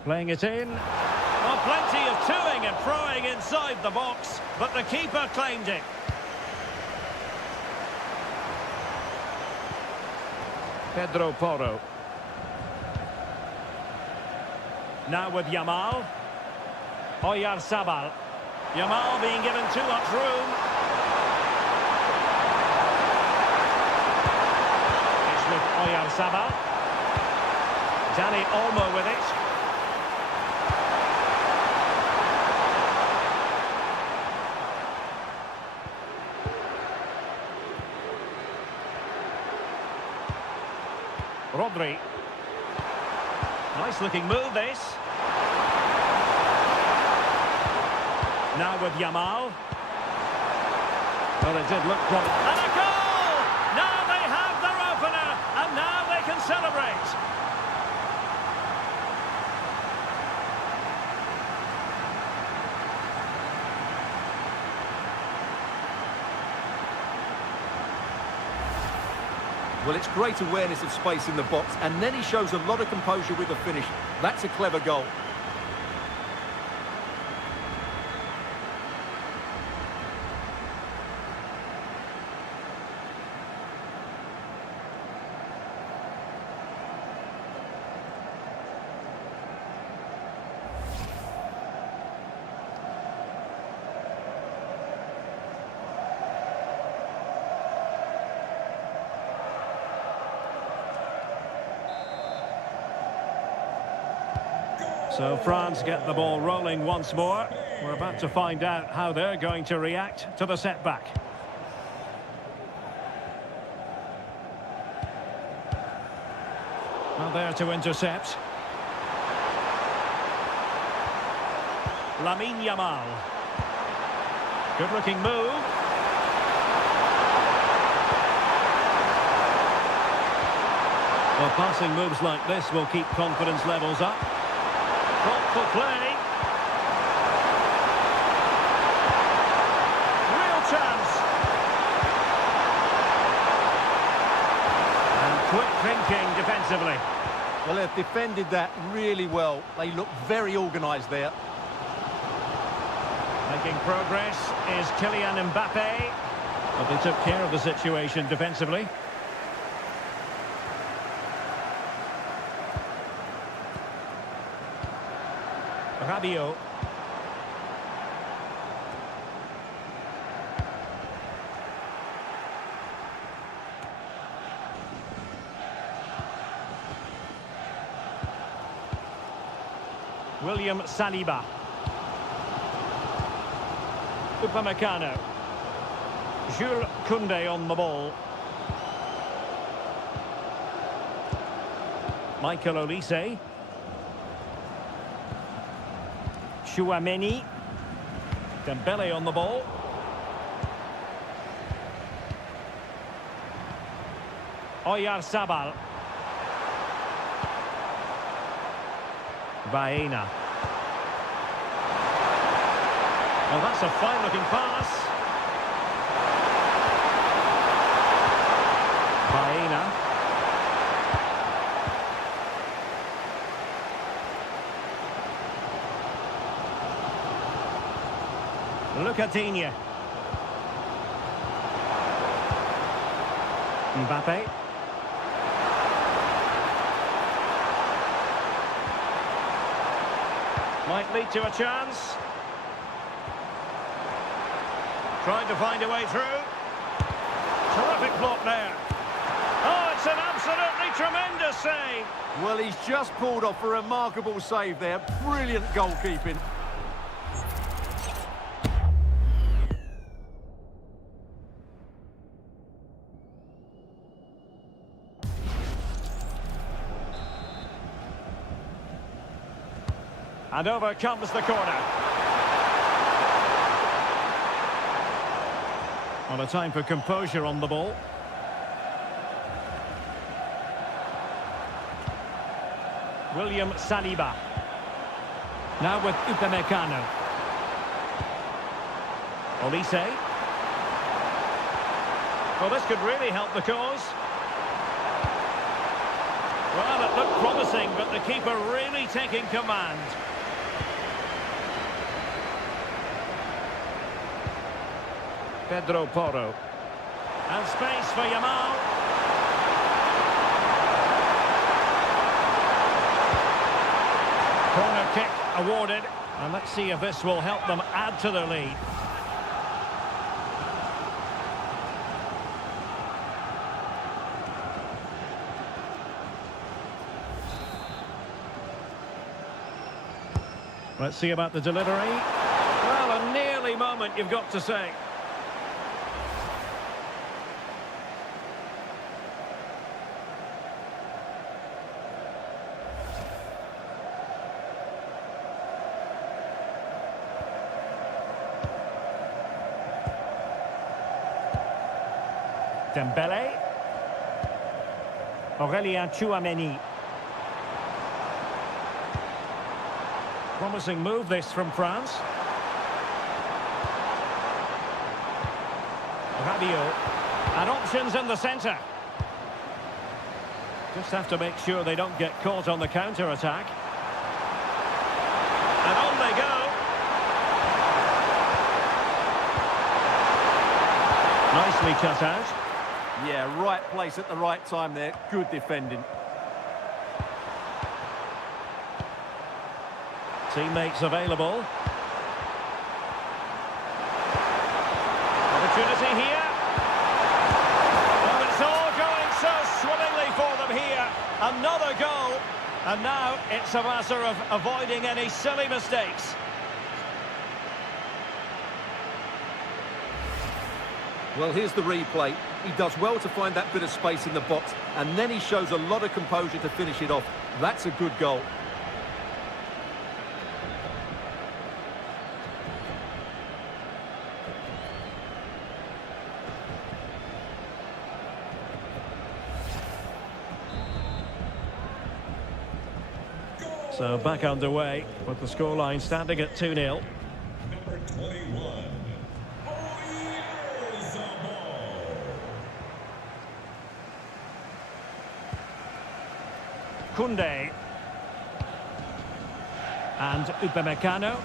Playing it in. Well, plenty of toing and throwing inside the box, but the keeper claimed it. Pedro Porro. Now with Yamal. Oyarzabal. Yamal being given too much room. It's with Oyarzabal. Dani Olmo with it. Rodri. Nice looking move, this. Now with Yamal. Well, it did look promising. And a goal! Now they have their opener, and now they can celebrate. Well, it's great awareness of space in the box, and then he shows a lot of composure with the finish. That's a clever goal. So France get the ball rolling once more. We're about to find out how they're going to react to the setback. Well, there to intercept. Lamine Yamal. Good-looking move. Well, passing moves like this will keep confidence levels up. Thoughtful play. Real chance. And quick thinking defensively. Well, they've defended that really well. They look very organised there. Making progress is Kylian Mbappe. But they took care of the situation defensively. Rabiot. William Saliba. Upamecano. Jules Koundé on the ball. Michael Olise. Chouameni. Dembele on the ball. Oyarzabal. Baena. Well, that's a fine-looking pass. Baena. Lucadinha. Mbappe. Might lead to a chance. Trying to find a way through. Terrific block there. Oh, it's an absolutely tremendous save. Well, he's just pulled off a remarkable save there. Brilliant goalkeeping. And over comes the corner. Well, a time for composure on the ball. William Saliba. Now with Upamecano. Olise. Well, this could really help the cause. Well, it looked promising, but the keeper really taking command. Pedro Porro. And space for Yamal. Corner kick awarded. And let's see if this will help them add to their lead. Let's see about the delivery. Well, a nearly moment, you've got to say. Dembele. Aurelien Tchouameni. Promising move this from France. Rabiot. And options in the centre. Just have to make sure they don't get caught on the counter-attack. And on they go. Nicely cut out. Yeah, right place at the right time there. Good defending. Teammates available. Opportunity here. Well, it's all going so swimmingly for them here. Another goal. And now it's a matter of avoiding any silly mistakes. Well, here's the replay. He does well to find that bit of space in the box, and then he shows a lot of composure to finish it off. That's a good goal. So back underway with the scoreline standing at 2-0. Number 21. Koundé. And Upamecano.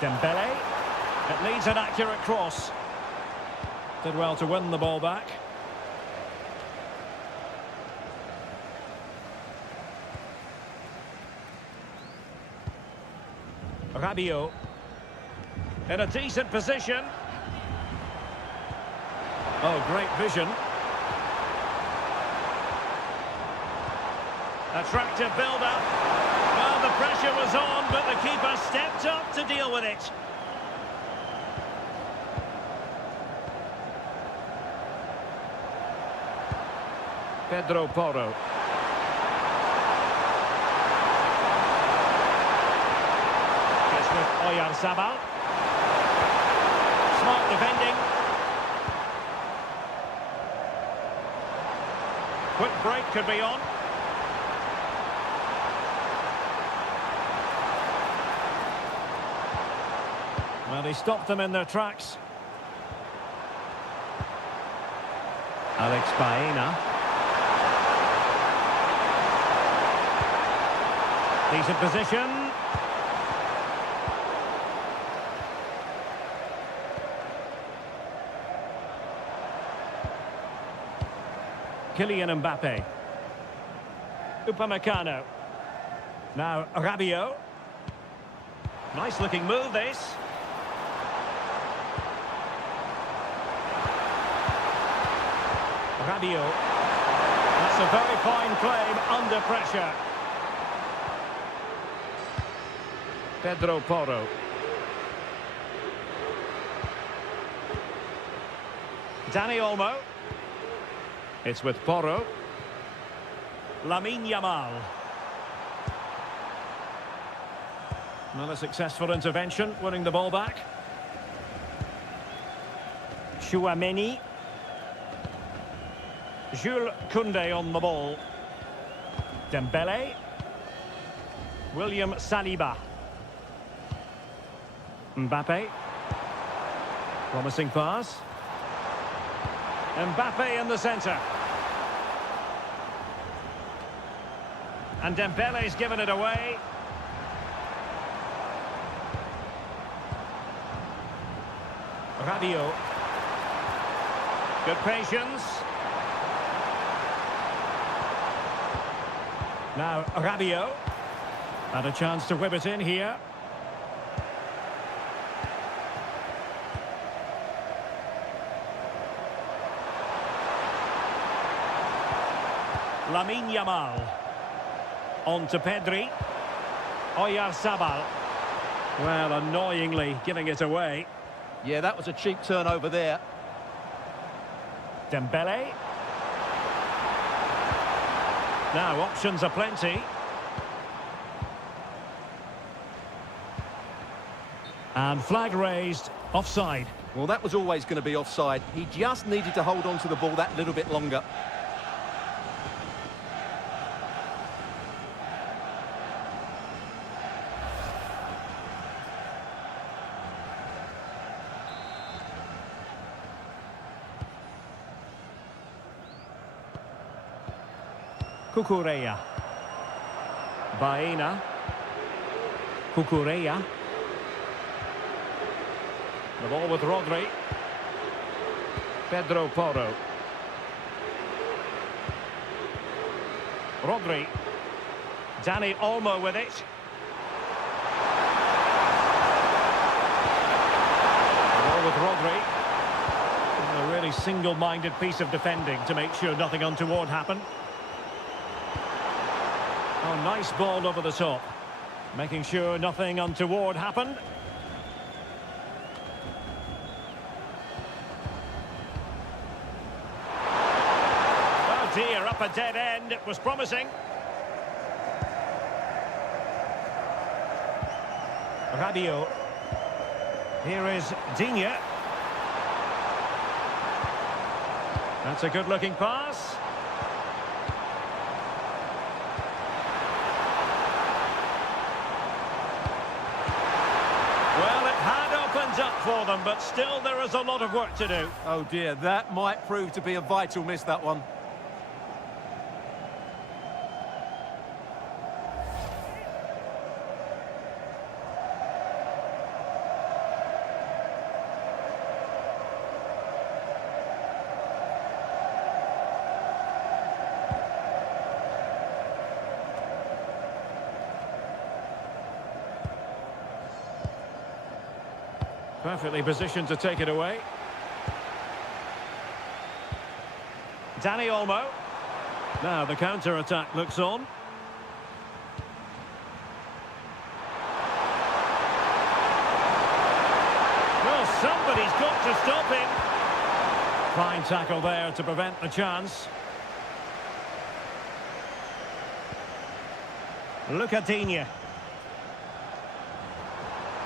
Dembele. It needs an accurate cross. Did well to win the ball back. Rabiot. In a decent position. Oh, great vision. Attractive build-up. Well, the pressure was on, but the keeper stepped up to deal with it. Pedro Porro. Gets with Oyarzabal. Smart defending. Quick break could be on. Well, he stopped them in their tracks. Alex Baena. Decent position. Kylian Mbappe. Upamecano. Now Rabiot. Nice looking move this. Rabiot. That's a very fine claim under pressure. Pedro Porro. Dani Olmo. It's with Porro. Lamine Yamal. Well, a successful intervention, winning the ball back. Tchouameni. Jules Koundé on the ball. Dembele. William Saliba. Mbappe. Promising pass. Mbappe in the centre. And Dembele's given it away. Rabiot. Good patience. Now Rabiot. Had a chance to whip it in here. Lamine Yamal. On to Pedri. Oyarzabal. Well, annoyingly giving it away. Yeah, that was a cheap turnover there. Dembele. Now, options are plenty. And flag raised, offside. Well, that was always going to be offside. He just needed to hold on to the ball that little bit longer. Cucurella. Baena. Cucurella. The ball with Rodri. Pedro Porro. Rodri. Dani Olmo with it. The ball with Rodri. A really single-minded piece of defending to make sure nothing untoward happened. Oh, nice ball over the top. Making sure nothing untoward happened. Oh dear, up a dead end. It was promising. Rabiot. Here is Digne. That's a good-looking pass. Well, it had opened up for them, but still there is a lot of work to do. Oh dear, that might prove to be a vital miss, that one. Perfectly positioned to take it away. Dani Olmo. Now the counter-attack looks on. Well, somebody's got to stop him. Fine tackle there to prevent the chance. Look at Digne.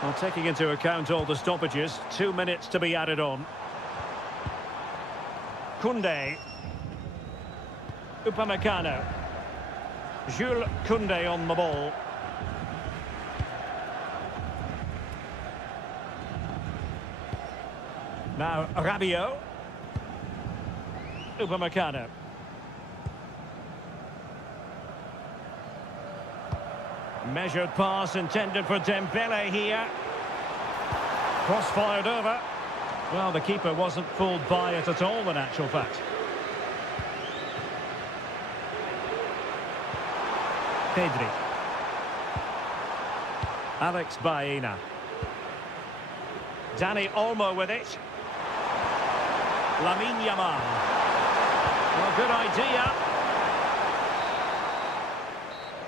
Well, taking into account all the stoppages, 2 minutes to be added on. Koundé. Upamecano. Jules Koundé on the ball. Now Rabiot. Upamecano. Measured pass intended for Dembele here. Cross fired over. Well, the keeper wasn't fooled by it at all, in actual fact. Pedri. Alex Baena. Dani Olmo with it. Lamine Yamal. Well, good idea.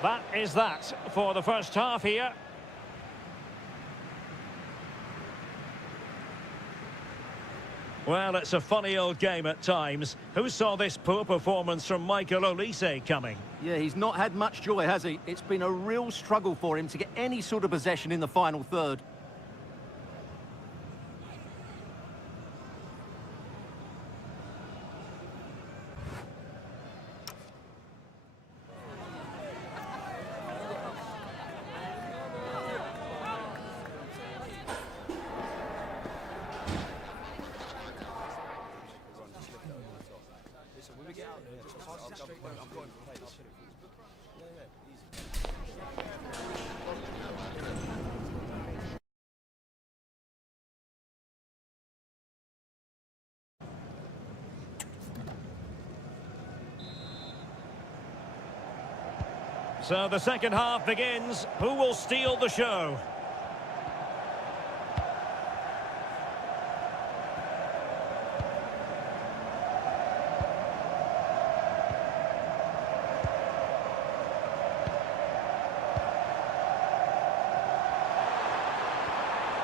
That is that for the first half here. Well, it's a funny old game at times. Who saw this poor performance from Michael Olise coming? Yeah, he's not had much joy, has he? It's been a real struggle for him to get any sort of possession in the final third. So the second half begins. Who will steal the show?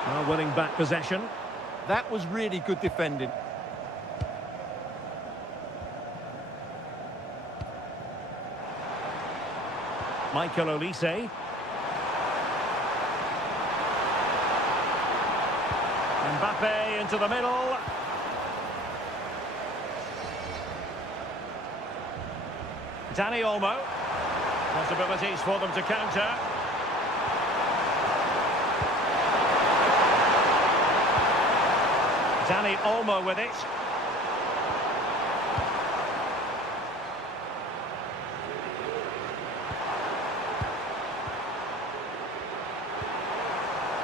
Well, winning back possession. That was really good defending. Michael Olise. Mbappe into the middle. Dani Olmo. Possibilities for them to counter. Dani Olmo with it.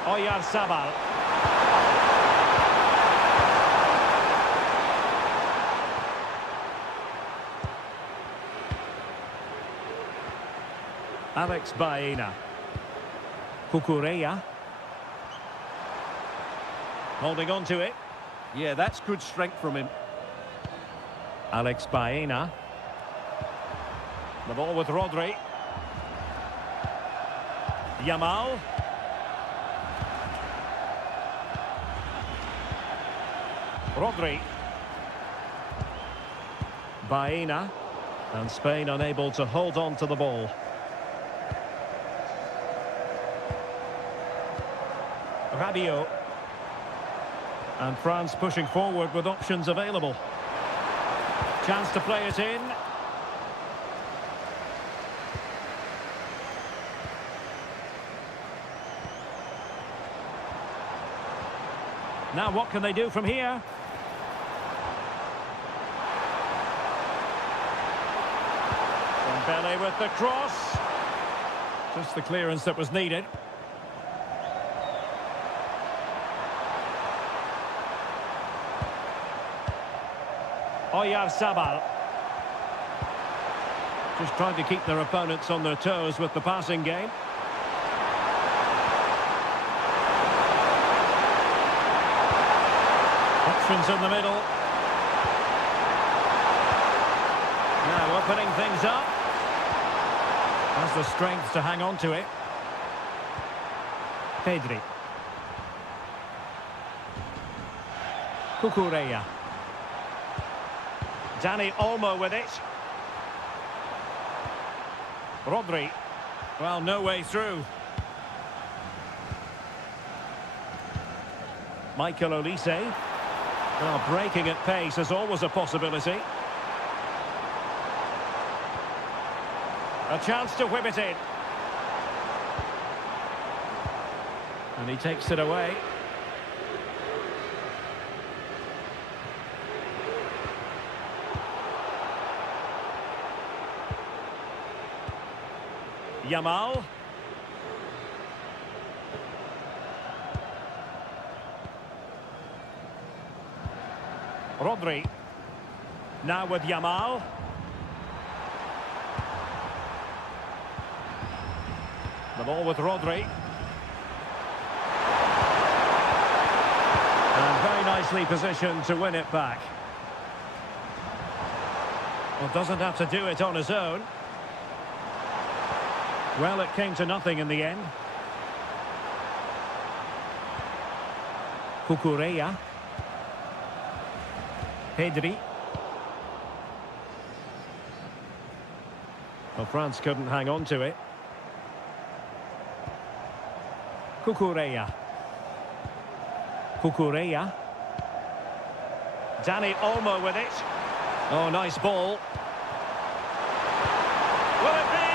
Oyarzabal. Alex Baena. Cucurella. Holding on to it. Yeah, that's good strength from him. Alex Baena. The ball with Rodri. Yamal. Rodri. Baena. And Spain unable to hold on to the ball. Rabiot. And France pushing forward with options available. Chance to play it in. Now what can they do from here? Dembele with the cross. Just the clearance that was needed. Oyarzabal. Just trying to keep their opponents on their toes with the passing game. Options in the middle. Now opening things up. Has the strength to hang on to it. Pedri. Cucurella. Dani Olmo with it. Rodri. Well, no way through. Michael Olise. Well, breaking at pace is always a possibility. A chance to whip it in. And he takes it away. Yamal. Rodri. Now with Yamal. The ball with Rodri. And very nicely positioned to win it back. Well, doesn't have to do it on his own. Well, it came to nothing in the end. Cucurella. Pedri. Well, France couldn't hang on to it. Cucurella. Cucurella. Dani Olmo with it. Oh, nice ball. Will it be?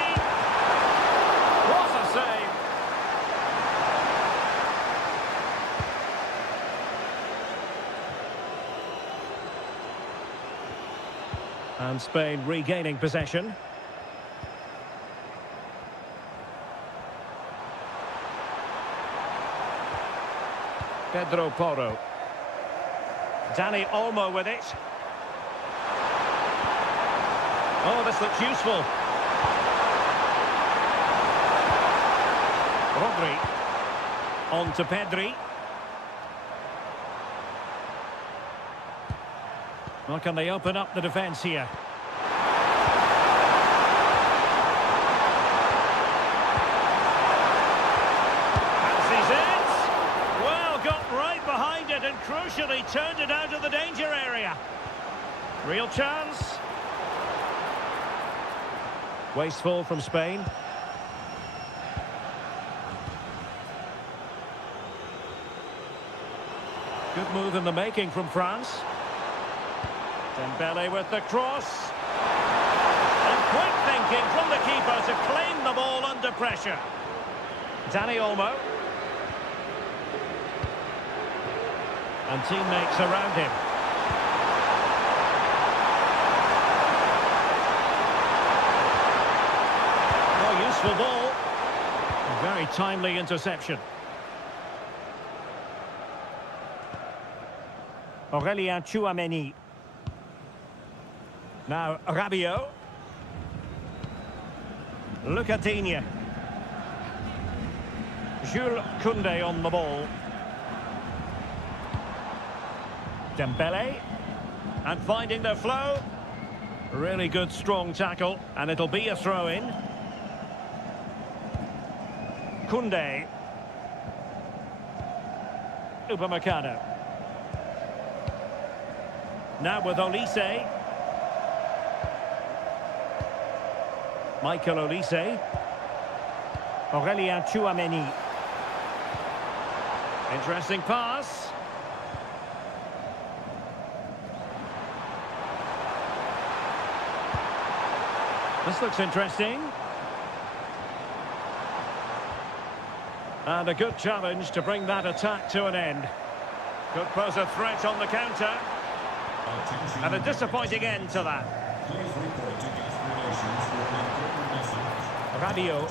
What a save! And Spain regaining possession. Pedro Porro. Dani Olmo with it. Oh, this looks useful. Rodri. On to Pedri. Well, can they open up the defence here? Fancies it. Well, got right behind it and crucially turned it out of the danger area. Real chance. Wasteful from Spain. Good move in the making from France. Dembele with the cross. And quick thinking from the keeper to claim the ball under pressure. Dani Olmo. And teammates around him. Oh, useful ball. A very timely interception. Aurélien Tchouameni. Now Rabiot. Lucatinia. Jules Koundé on the ball. Dembele. And finding the flow. Really good strong tackle. And it'll be a throw-in. Koundé. Upamecano. Now with Olise. Michael Olise. Aurélien Tchouameni. Interesting pass. This looks interesting. And a good challenge to bring that attack to an end. Could pose a threat on the counter. And a disappointing end to that. Please report to guest relations for an important message. Rabiot.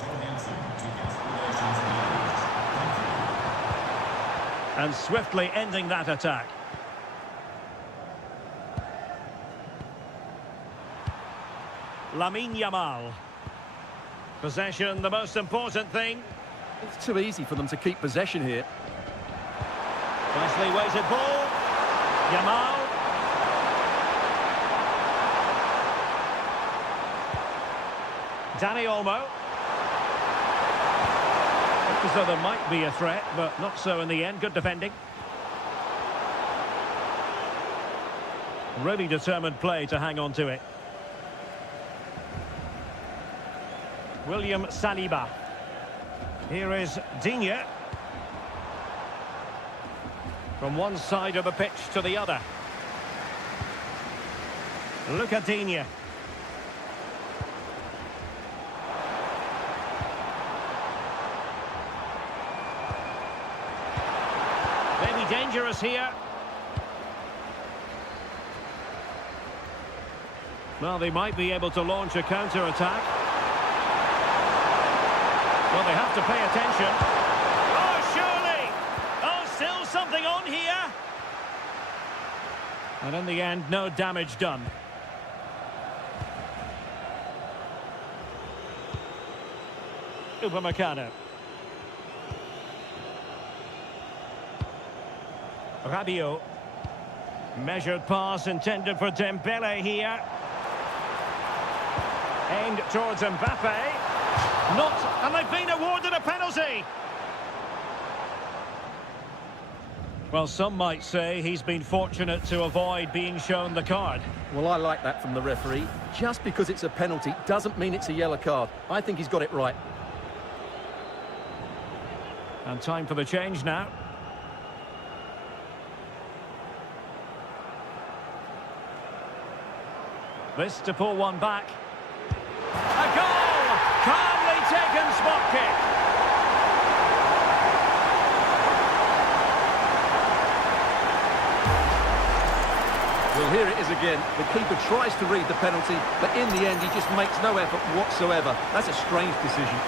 And swiftly ending that attack. Lamine Yamal. Possession, the most important thing. It's too easy for them to keep possession here. Nicely weighted ball. Yamal. Dani Olmo. Looked as though there might be a threat, but not so in the end. Good defending. Really determined play to hang on to it. William Saliba. Here is Digne. From one side of the pitch to the other. Look at Digne. Maybe dangerous here. Well, they might be able to launch a counter-attack. Well, they have to pay attention. Oh, surely! Oh, still something on here. And in the end, no damage done. Upamecano. Rabiot. Measured pass intended for Dembele here. Aimed towards Mbappe. Not, and they've been awarded a penalty. Well, some might say he's been fortunate to avoid being shown the card. Well, I like that from the referee. Just because it's a penalty doesn't mean it's a yellow card. I think he's got it right. And time for the change now. This to pull one back. A goal! Calmly taken spot kick. Well, here it is again. The keeper tries to read the penalty, but in the end he just makes no effort whatsoever. That's a strange decision.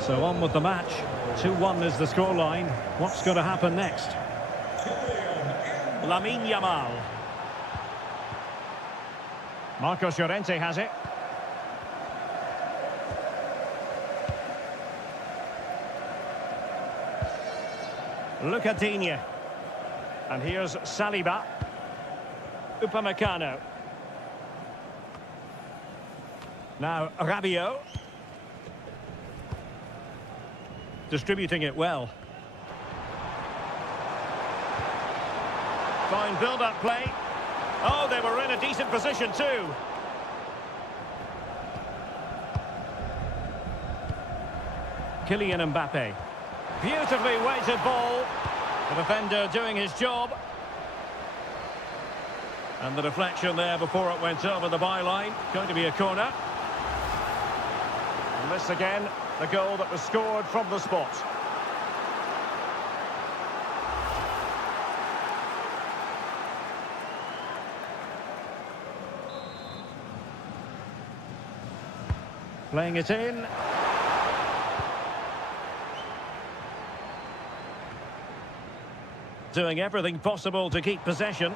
So on with the match. 2-1 is the scoreline. What's going to happen next? Lamine Yamal. Marcos Llorente has it. Look at Digne. And here's Saliba. Upamecano. Now Rabiot. Distributing it well. Fine build-up play. Oh, they were in a decent position too. Kylian Mbappe. Beautifully weighted ball. The defender doing his job. And the deflection there before it went over the byline. Going to be a corner. And this again, the goal that was scored from the spot. Playing it in. Doing everything possible to keep possession.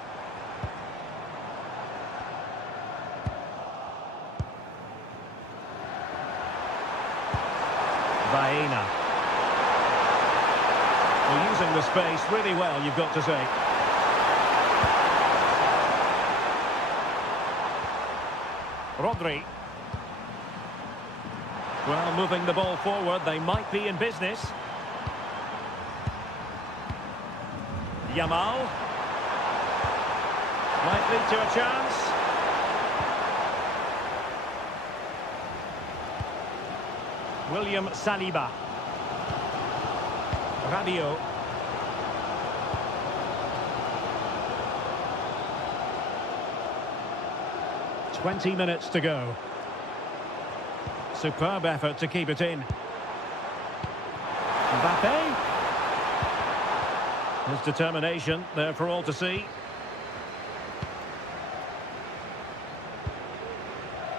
Baena. Well, using the space really well, you've got to say. Rodri. Well, moving the ball forward, they might be in business. Yamal. Might lead to a chance. William Saliba. Rabiot. "20 minutes to go. Superb effort to keep it in. Mbappe. His determination there for all to see.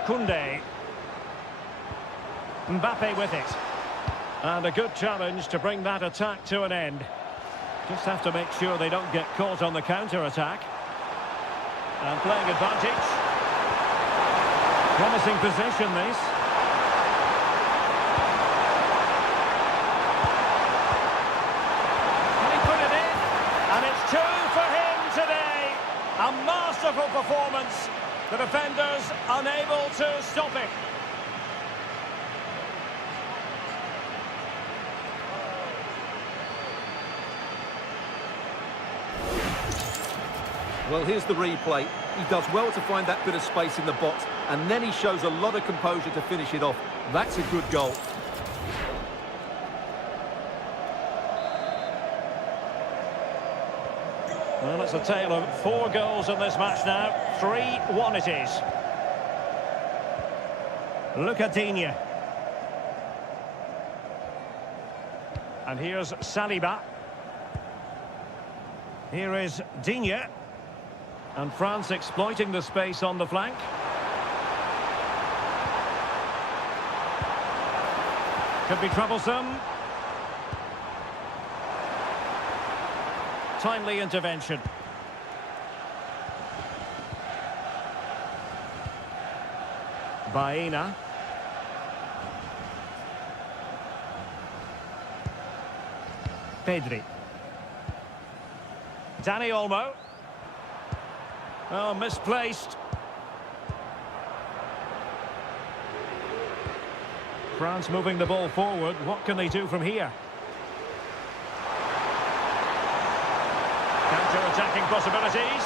Koundé. Mbappe with it. And a good challenge to bring that attack to an end. Just have to make sure they don't get caught on the counter-attack. And playing advantage. Promising possession, this. Can he put it in? And it's 2 for him today. A masterful performance. The defenders unable to stop it. Well, here's the replay. He does well to find that bit of space in the box, and then he shows a lot of composure to finish it off. That's a good goal. Well, it's a tale of 4 goals in this match now. 3-1 it is. Lucadinha. And here's Saliba. Here is Digne. And France exploiting the space on the flank. Could be troublesome. Timely intervention. Baena. Pedri. Dani Olmo. Oh, misplaced. France moving the ball forward. What can they do from here? Counter-attacking possibilities.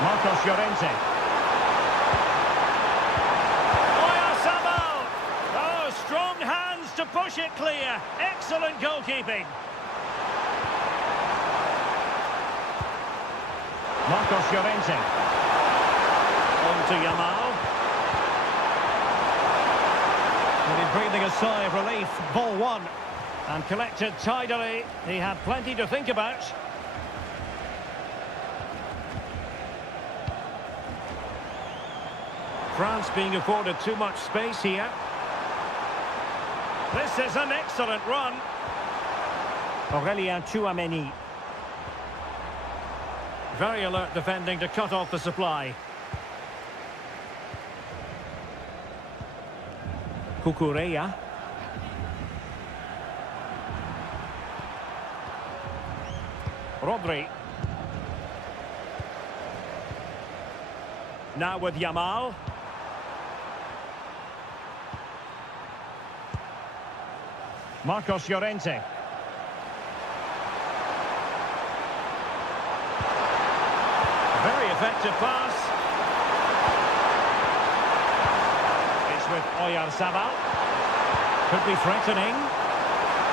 Marcos Llorente. Oyarzabal. Oh, strong hands to push it clear. Excellent goalkeeping. Marcos Llorente. On to Yamal. And he's breathing a sigh of relief. Ball won. And collected tidily. He had plenty to think about. France being afforded too much space here. This is an excellent run. Aurélien Tchouaméni. Very alert defending to cut off the supply. Cucurella. Rodri. Now with Yamal. Marcos Llorente. Very effective pass. It's with Oyarzabal. Could be threatening.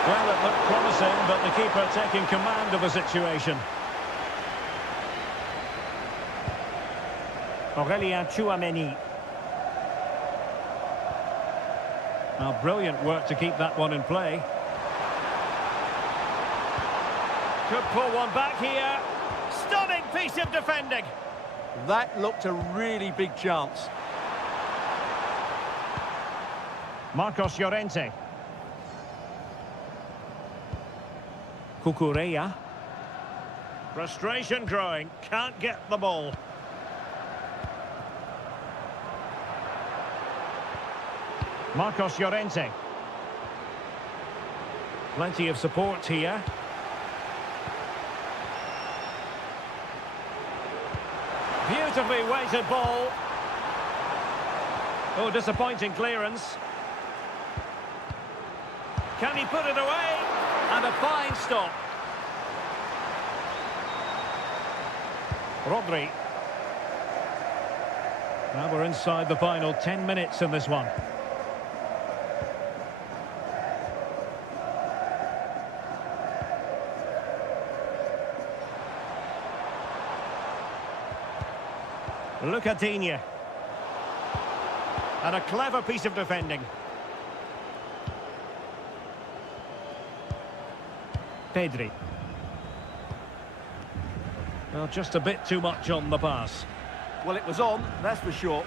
Well, it looked promising, but the keeper taking command of the situation. Aurélien Tchouameni. Now, brilliant work to keep that one in play. Could pull one back here. Stunning piece of defending. That looked a really big chance. Marcos Llorente. Cucurella. Frustration growing. Can't get the ball. Marcos Llorente. Plenty of support here. Beautifully weighted ball. Oh, disappointing clearance. Can he put it away? And a fine stop. Rodri. Now we're inside the final 10 minutes in this one. Look at Digne. And a clever piece of defending. Pedri. Well, just a bit too much on the pass. Well, it was on, that's for sure.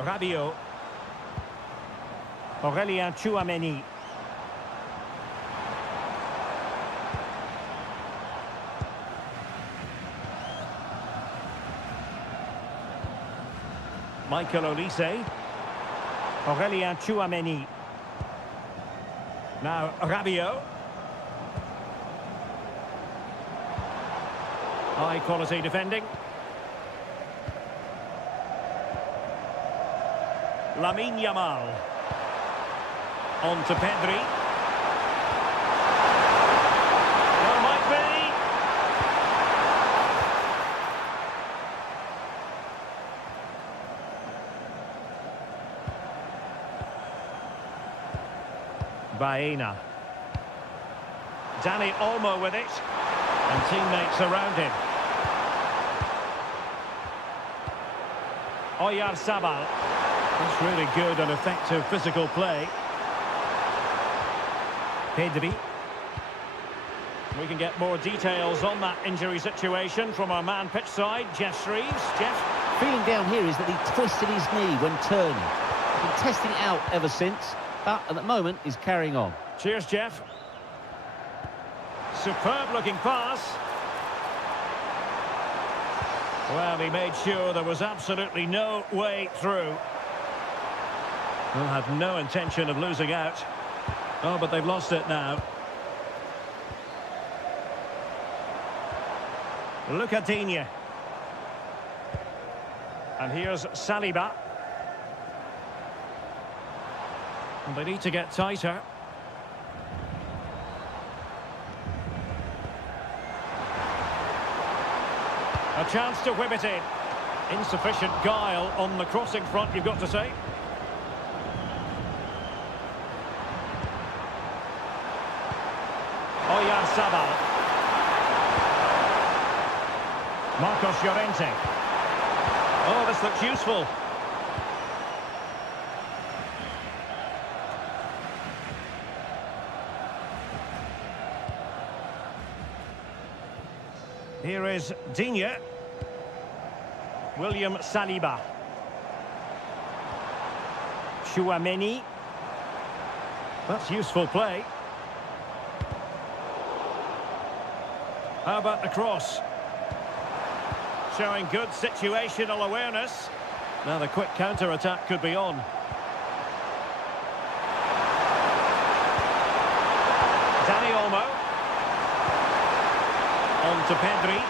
Rabiot. Aurélien Tchouameni. Michael Olise. Aurélien Tchouameni. Now Rabiot. High quality defending. Lamine Yamal. On to Pedri. Well, might be. Baena. Dani Olmo with it. And teammates around him. Oyarzabal. That's really good and effective physical play. Pedri. We can get more details on that injury situation from our man pitch side, Jeff Shreves. Jeff? Feeling down here is that he twisted his knee when turning. Been testing it out ever since, but at the moment he's carrying on. Cheers, Jeff. Superb looking pass. Well, he made sure there was absolutely no way through. Well, had no intention of losing out. Oh, but they've lost it now. Look at Digne. And here's Saliba. And they need to get tighter. A chance to whip it in. Insufficient guile on the crossing front, you've got to say. Oyarzabal. Marcos Llorente. Oh, this looks useful. Here is Digne. William Saliba. Tchouameni. That's useful play. How about the cross? Showing good situational awareness. Now the quick counter-attack could be on. Dani Olmo. On to Pedri.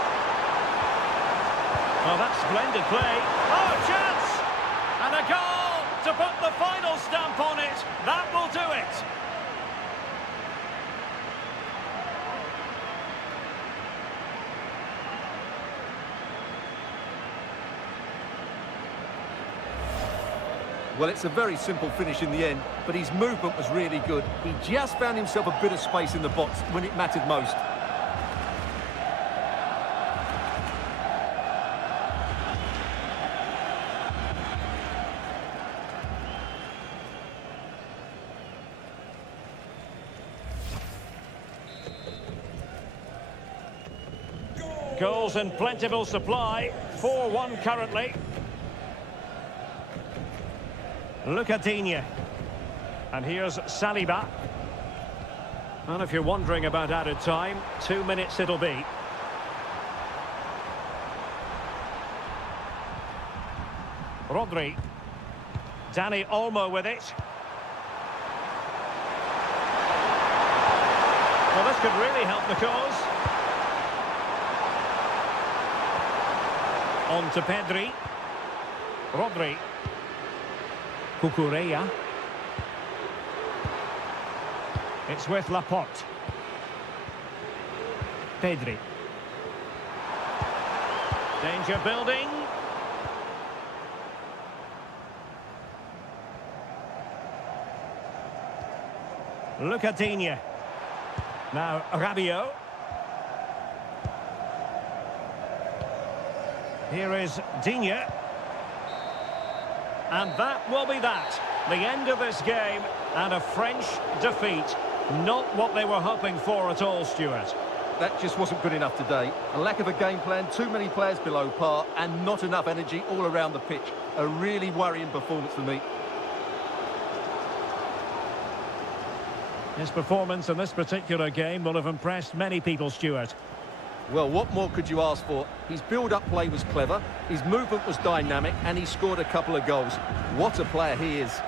Oh, that's splendid play. Oh, chance! And a goal to put the final stamp on it. That will do it. Well, it's a very simple finish in the end, but his movement was really good. He just found himself a bit of space in the box when it mattered most. Goals in plentiful supply, 4-1 currently. Lucadinha. And here's Saliba. And if you're wondering about added time, 2 minutes it'll be. Rodri. Dani Olmo with it. Well, this could really help the cause. On to Pedri. Rodri. Cucurella. It's with Laporte. Pedri. Danger building. Lucadinha. Now Rabiot. Here is Digne. And that will be that. The end of this game and a French defeat. Not what they were hoping for at all, Stuart. That just wasn't good enough today. A lack of a game plan, too many players below par, and not enough energy all around the pitch. A really worrying performance for me. His performance in this particular game will have impressed many people, Stuart. Well, what more could you ask for? His build-up play was clever, his movement was dynamic, and he scored a couple of goals. What a player he is.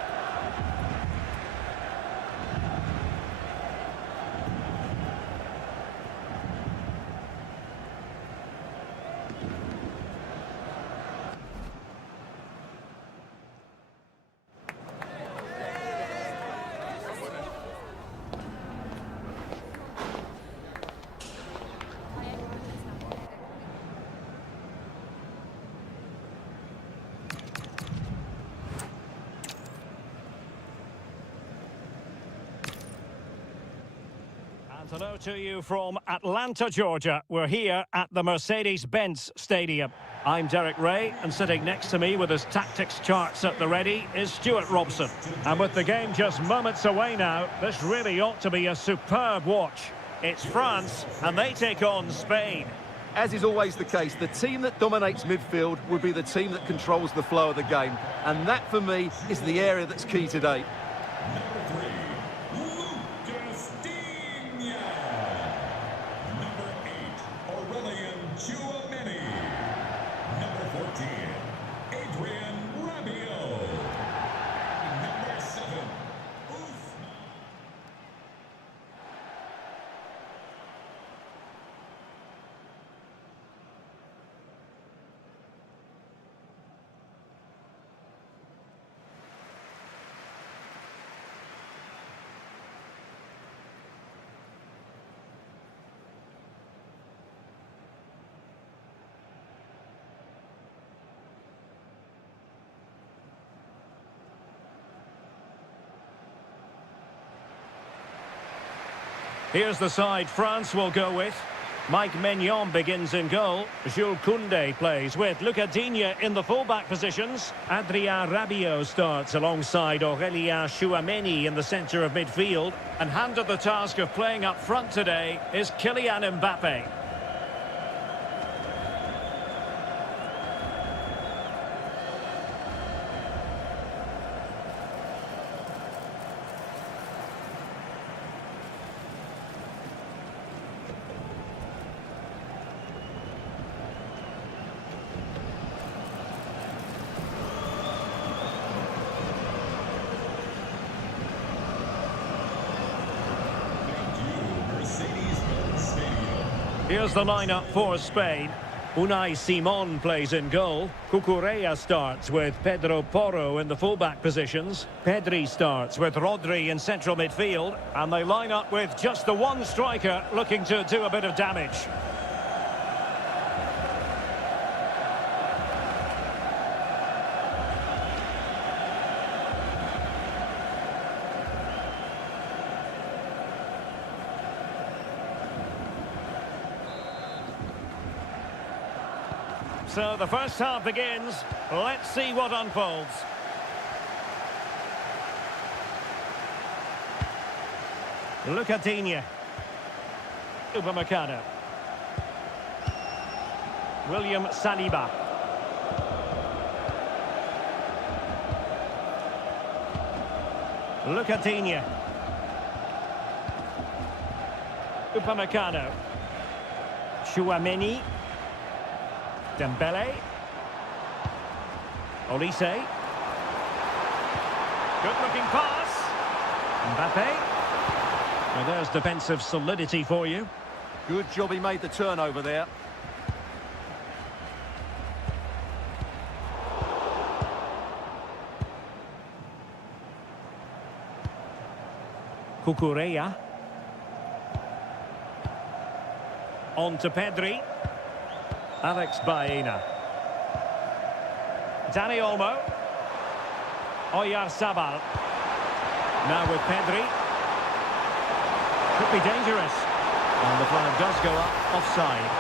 Hello to you from Atlanta, Georgia. We're here at the Mercedes-Benz Stadium. I'm Derek Ray, and sitting next to me with his tactics charts at the ready is Stuart Robson. And with the game just moments away now, this really ought to be a superb watch. It's France, and they take on Spain. As is always the case, the team that dominates midfield will be the team that controls the flow of the game. And that, for me, is the area that's key today. Here's the side France will go with. Mike Maignan begins in goal. Jules Koundé plays with Lucadinha in the fullback positions. Adrien Rabiot starts alongside Aurélien Tchouameni in the centre of midfield. And handed the task of playing up front today is Kylian Mbappe. Here's the lineup for Spain. Unai Simon plays in goal. Cucurella starts with Pedro Porro in the fullback positions. Pedri starts with Rodri in central midfield. And they line up with just the one striker looking to do a bit of damage. So the first half begins. Let's see what unfolds. Lucatinha. Upamecano. William Saliba. Lucatinha. Upamecano. Tchouaméni. Dembele. Olise. Good-looking pass. Mbappe. Well, there's defensive solidity for you. Good job he made the turnover there. Cucurella. On to Pedri. Alex Baena. Dani Olmo. Oyarzabal. Now with Pedri. Could be dangerous. And the flag does go up offside.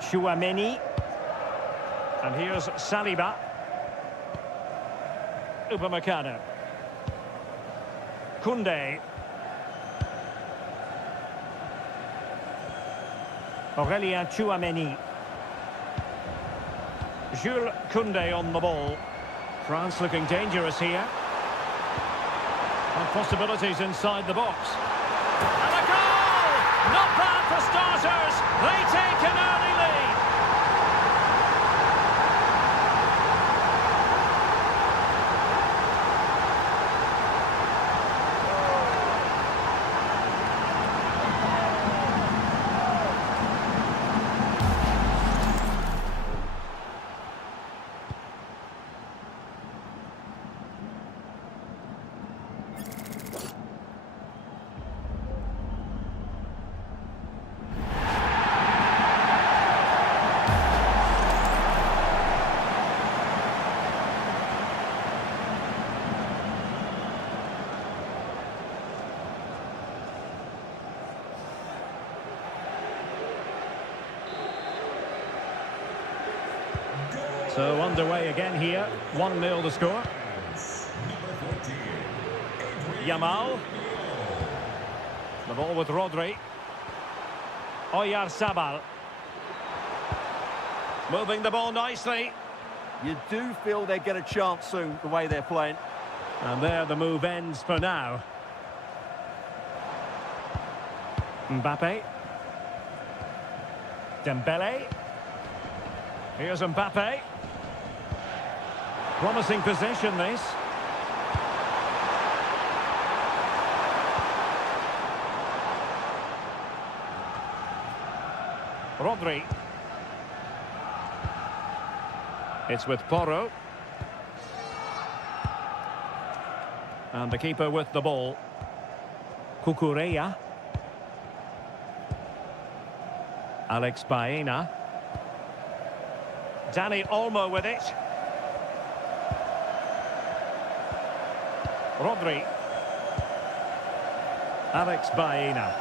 Tchouaméni. And here's Saliba. Upamecano. Koundé. Aurélien Tchouaméni. Jules Koundé on the ball. France looking dangerous here. And possibilities inside the box. And a goal! Not bad for starters. They take an early lead. So underway again here, 1-0 the score. Yamal. The ball with Rodri. Oyarzabal. Moving the ball nicely. You do feel they get a chance soon, the way they're playing. And there the move ends for now. Mbappe. Dembele. Here's Mbappe. Promising possession, this. Rodri. It's with Porro. And the keeper with the ball. Cucurella. Alex Baena. Dani Olmo with it. Rodri. Alex Baena.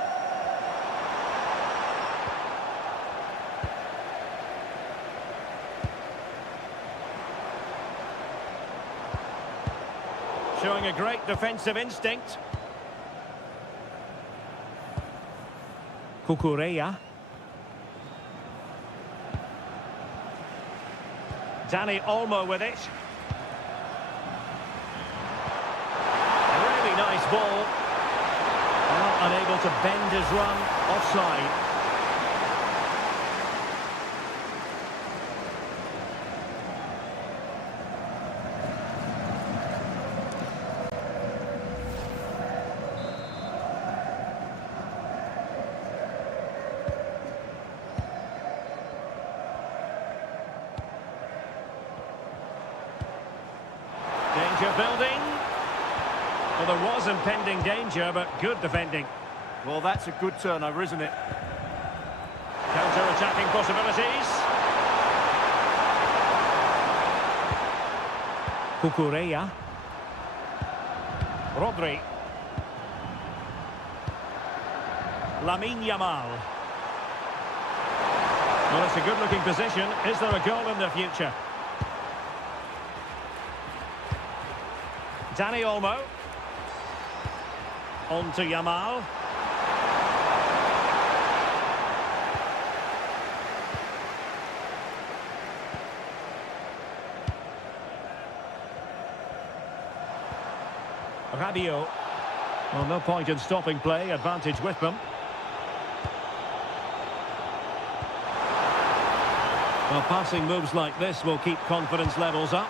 Showing a great defensive instinct. Cucurella. Dani Olmo with it. A really nice ball. Well, unable to bend his run. Offside. Danger building. Well, there was impending danger, but good defending. Well, that's a good turnover, isn't it? Counter-attacking possibilities. Cucurella. Rodri. Lamine Yamal. Well, it's a good-looking position. Is there a goal in the future? Dani Olmo. On to Yamal. Rabiot. Well, no point in stopping play. Advantage with them. Well, passing moves like this will keep confidence levels up.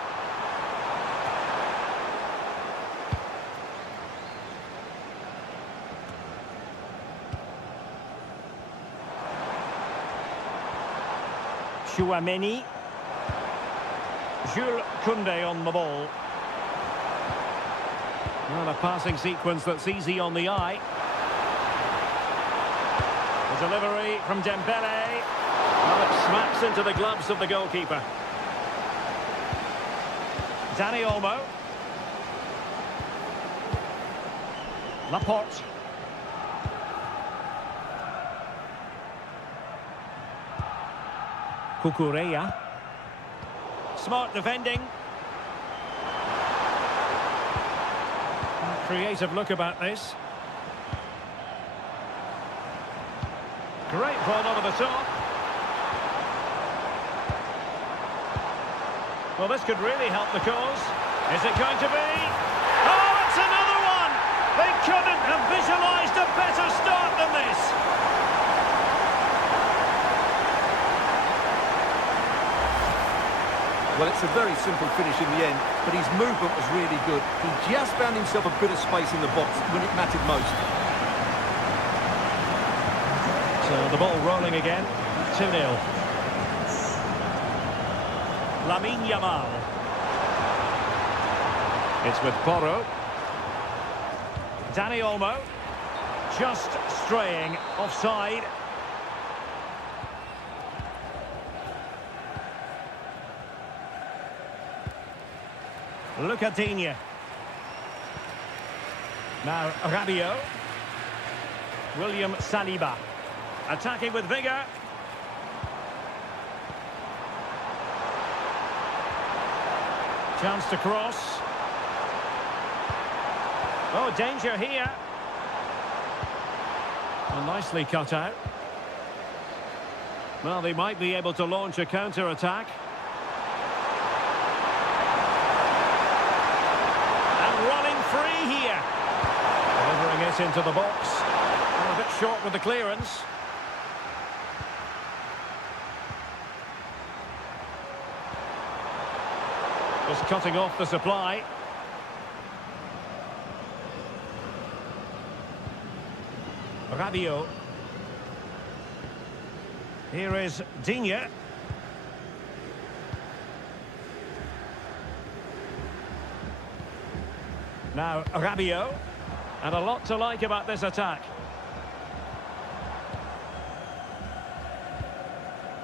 Chouameni. Jules Koundé on the ball. Well, a passing sequence that's easy on the eye. The delivery from Dembele. Well, it smacks into the gloves of the goalkeeper. Dani Olmo. Laporte. Cucurella. Smart defending. Creative look about this. Great ball over the top. Well, this could really help the cause. Is it going to be? Oh, it's another one! They couldn't have visualised a better start than this. Well, it's a very simple finish in the end, but his movement was really good. He just found himself a bit of space in the box when it mattered most. So the ball rolling again, 2-0. Lamine Yamal. It's with Porro. Dani Olmo. Just straying offside. Look at Digne. Now Rabiot. William Saliba. Attacking with vigour. Chance to cross. Oh, danger here. Well, nicely cut out. Well, they might be able to launch a counter-attack. Free here. Delivering it into the box. A bit short with the clearance. Just cutting off the supply. Rabiot. Here is Digne. Now Rabiot, and a lot to like about this attack.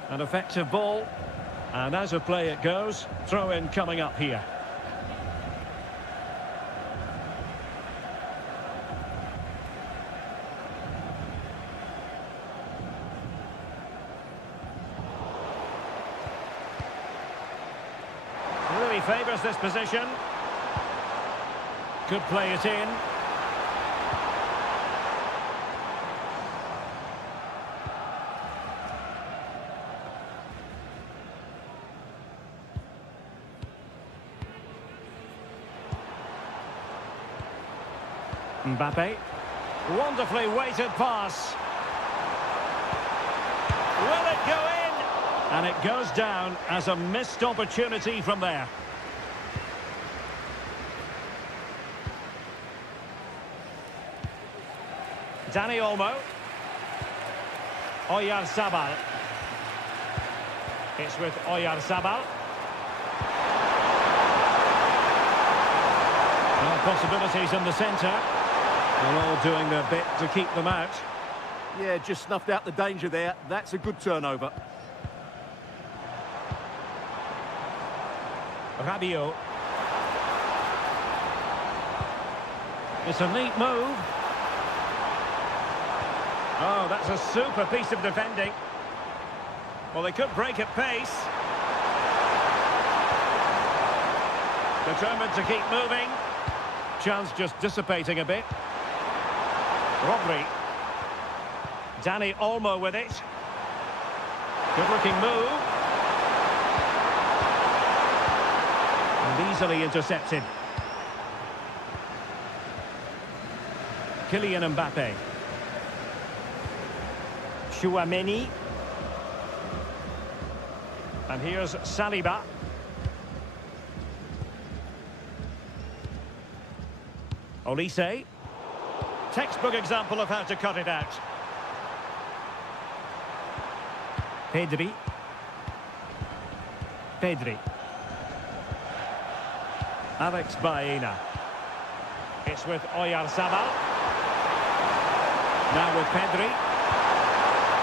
An effective ball, and as a play it goes, throw in coming up here. Really favours this position. Could play it in. Mbappe. Wonderfully weighted pass. Will it go in? And it goes down as a missed opportunity from there. Dani Olmo. Oyarzabal. It's with Oyarzabal. Well, possibilities in the centre. They're all doing their bit to keep them out. Yeah, just snuffed out the danger there. That's a good turnover. Rabiot. It's a neat move. Oh, that's a super piece of defending. Well, they could break at pace. Determined to keep moving. Chance just dissipating a bit. Rodri. Dani Olmo with it. Good looking move. And easily intercepted. Kylian Mbappe. Chouameni. And here's Saliba. Olise. Textbook example of how to cut it out. Pedri. Alex Baena. It's with Oyarzabal. Now with Pedri.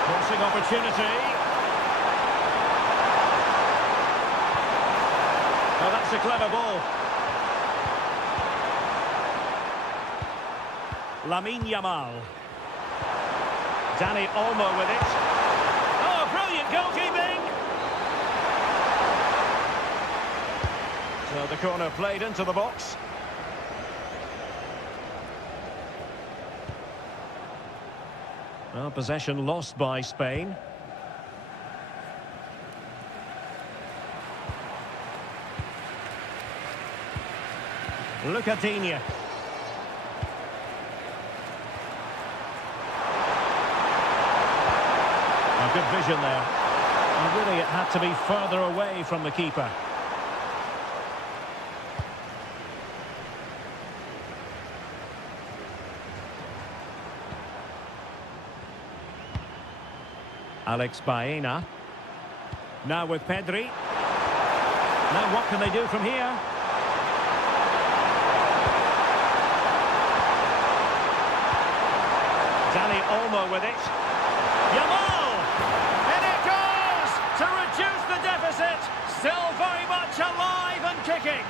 Crossing opportunity. Oh, that's a clever ball. Lamine Yamal. Dani Olmo with it. Oh, brilliant goalkeeping! So the corner played into the box. Well, possession lost by Spain. Lucadinha. Good vision there. And really it had to be further away from the keeper. Alex Baena. Now with Pedri. Now what can they do from here? Dani Olmo with it. Yamal! To reduce the deficit, still very much alive and kicking.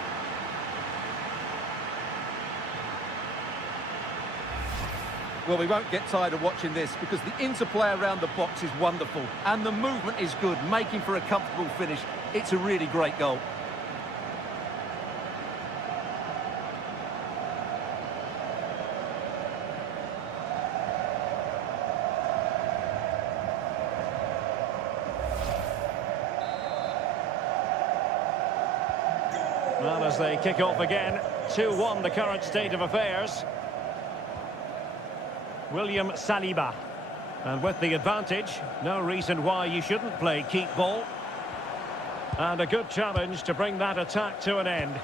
Well, we won't get tired of watching this because the interplay around the box is wonderful and the movement is good, making for a comfortable finish. It's a really great goal. Well, as they kick off again, 2-1 the current state of affairs. William Saliba. And with the advantage, no reason why you shouldn't play keep ball. And a good challenge to bring that attack to an end.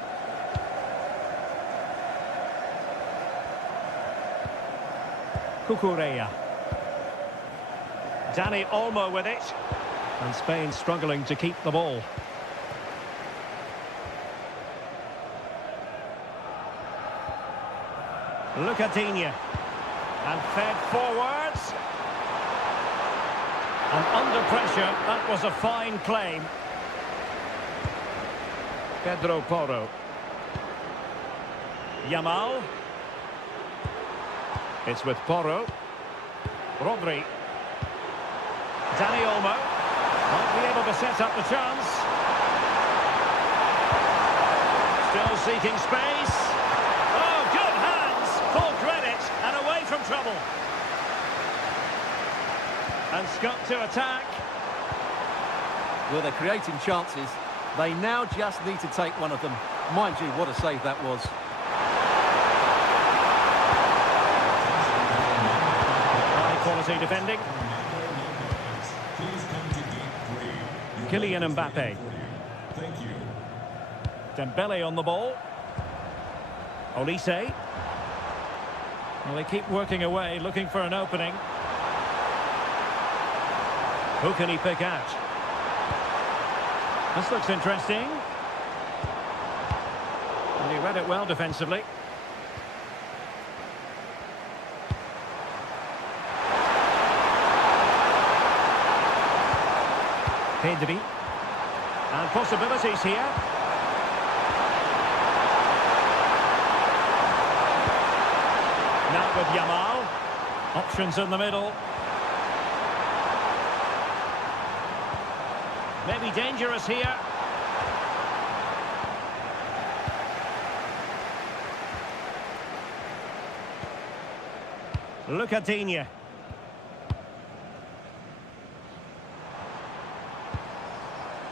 Cucurella. Dani Olmo with it. And Spain struggling to keep the ball. Lucadinha. And fed forwards. And under pressure, that was a fine claim. Pedro Porro. Yamal. It's with Porro. Rodri. Dani Olmo. Might be able to set up the chance. Still seeking space. Oh, good hands. Full credit and away from trouble. And Scott to attack. Well, they're creating chances. They now just need to take one of them. Mind you, what a save that was. High quality defending. Please come to gate 3. Kylian Mbappe. Thank you. Dembele on the ball. Olise. Well, they keep working away, looking for an opening. Who can he pick out? This looks interesting. And he read it well defensively. Pedri. And possibilities here. Now with Yamal. Options in the middle. Maybe dangerous here. Look at Digne.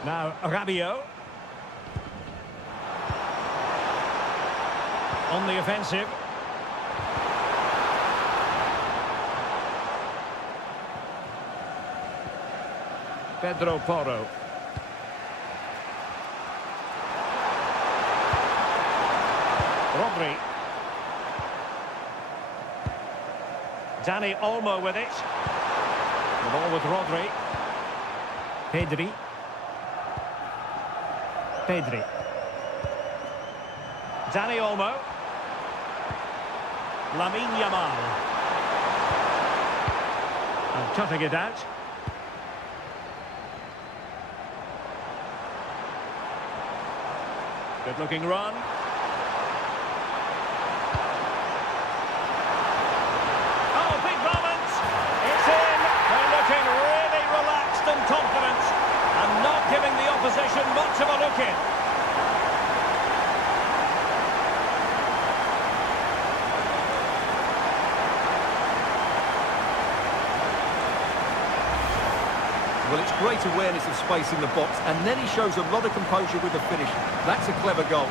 Now Rabiot. On the offensive. Pedro Porro. Rodri. Dani Olmo with it. The ball with Rodri. Pedri. Pedri. Dani Olmo. Lamine Yamal. And cutting it out. Good looking run. Oh, big moment. It's in. They're looking really relaxed and confident and not giving the opposition much of a look in. Well, it's great awareness of space in the box, and then he shows a lot of composure with the finish. That's a clever goal.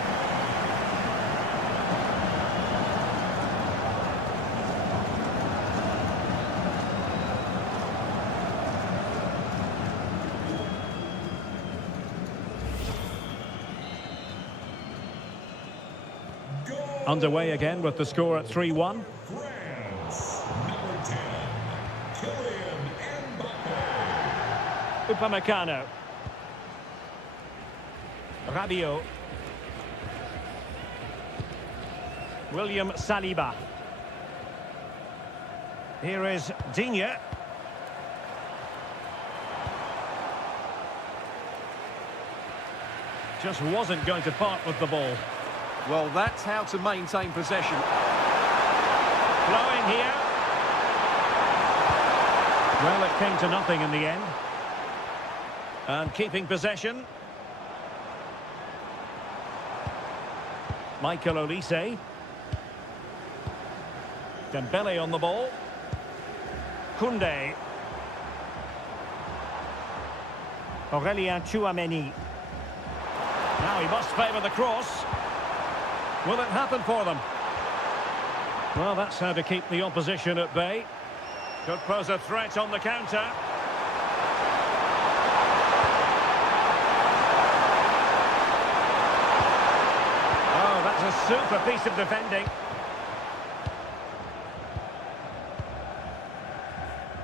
Underway again with the score at 3-1. France, number 10, Kylian Mbappe. Upamecano. Rabiot. William Saliba. Here is Digne. Just wasn't going to part with the ball. Well, that's how to maintain possession. Flowing here. Well, it came to nothing in the end. And keeping possession. Michael Olise. Dembele on the ball. Koundé. Aurélien Tchouameni. Now he must favour the cross. Will it happen for them? Well, that's how to keep the opposition at bay. Could pose a threat on the counter. Oh, that's a super piece of defending.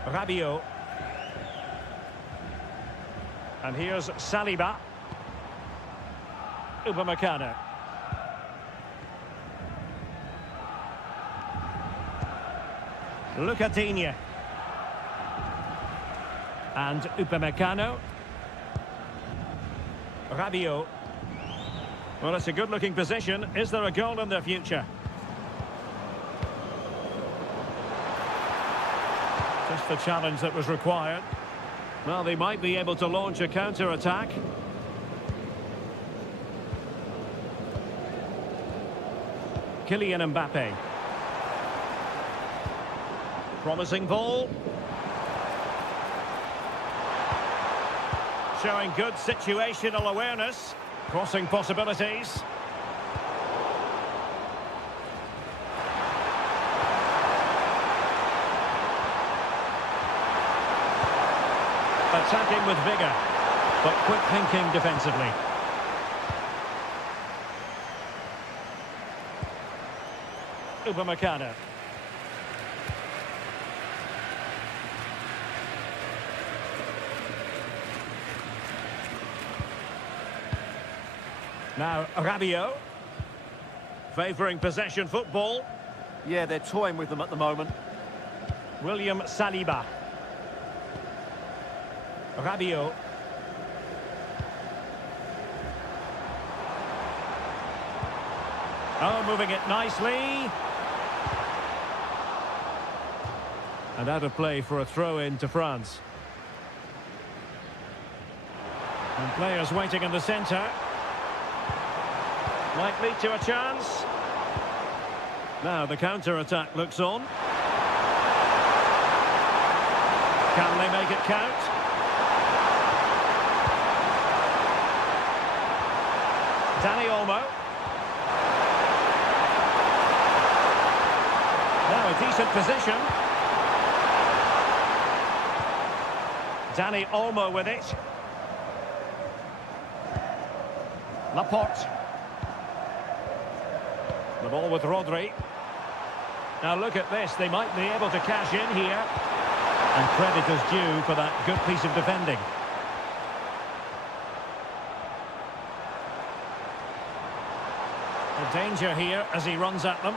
Rabiot. And here's Saliba. Upamecano. Look at Digne. And Upamecano. Rabiot. Well, it's a good-looking position. Is there a goal in their future? Just the challenge that was required. Well, they might be able to launch a counter-attack. Kylian Mbappe. Promising ball. Showing good situational awareness. Crossing possibilities. Attacking with vigour, but quick thinking defensively. Upamecano. Now Rabiot. Favouring possession football. Yeah, they're toying with them at the moment. William Saliba. Rabiot. Oh, moving it nicely. And out of play for a throw-in to France. And players waiting in the centre. Might lead to a chance. Now the counter-attack looks on. Can they make it count? Dani Olmo. Now a decent position. Dani Olmo with it. Laporte. The ball with Rodri. Now look at this, they might be able to cash in here. And credit is due for that good piece of defending. A danger here as he runs at them.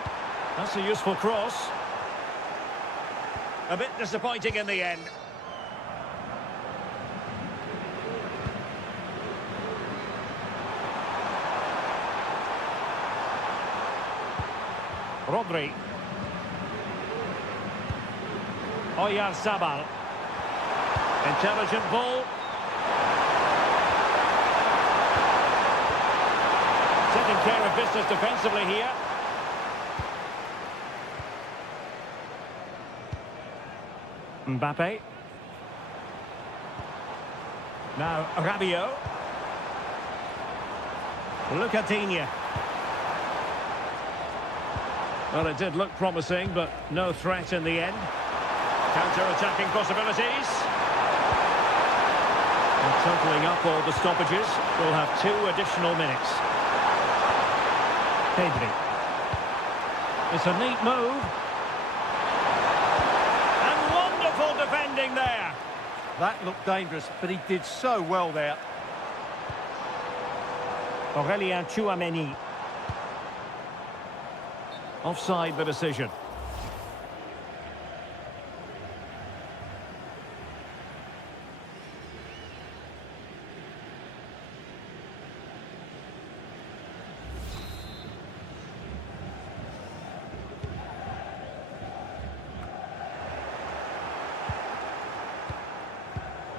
That's a useful cross. A bit disappointing in the end. Rodri. Oyarzabal. Intelligent ball. Taking care of business defensively here. Mbappe. Now Rabiot. Lucadinha. Well, it did look promising, but no threat in the end. Counter-attacking possibilities. And totaling up all the stoppages, we'll have 2 additional minutes. Pedri. It's a neat move. And wonderful defending there. That looked dangerous, but he did so well there. Aurelien Tchouameni. Offside the decision.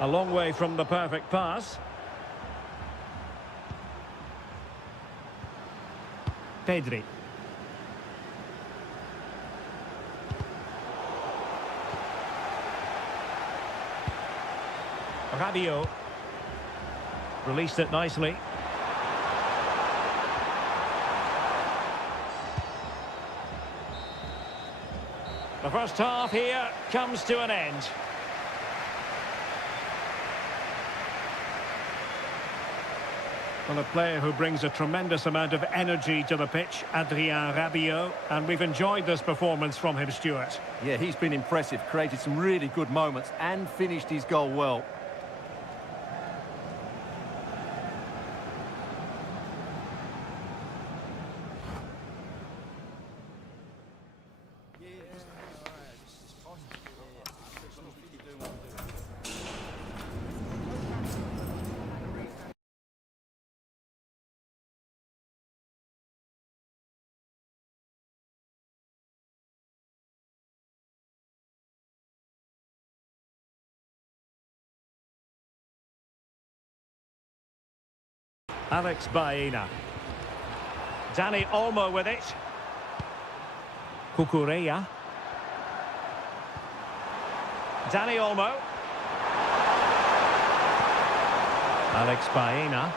A long way from the perfect pass. Pedri. Rabiot. Released it nicely. The first half here comes to an end. Well, a player who brings a tremendous amount of energy to the pitch, Adrien Rabiot, and we've enjoyed this performance from him, Stuart. Yeah, he's been impressive, created some really good moments and finished his goal well. Alex Baena. Dani Olmo with it. Cucurella. Dani Olmo. Alex Baena.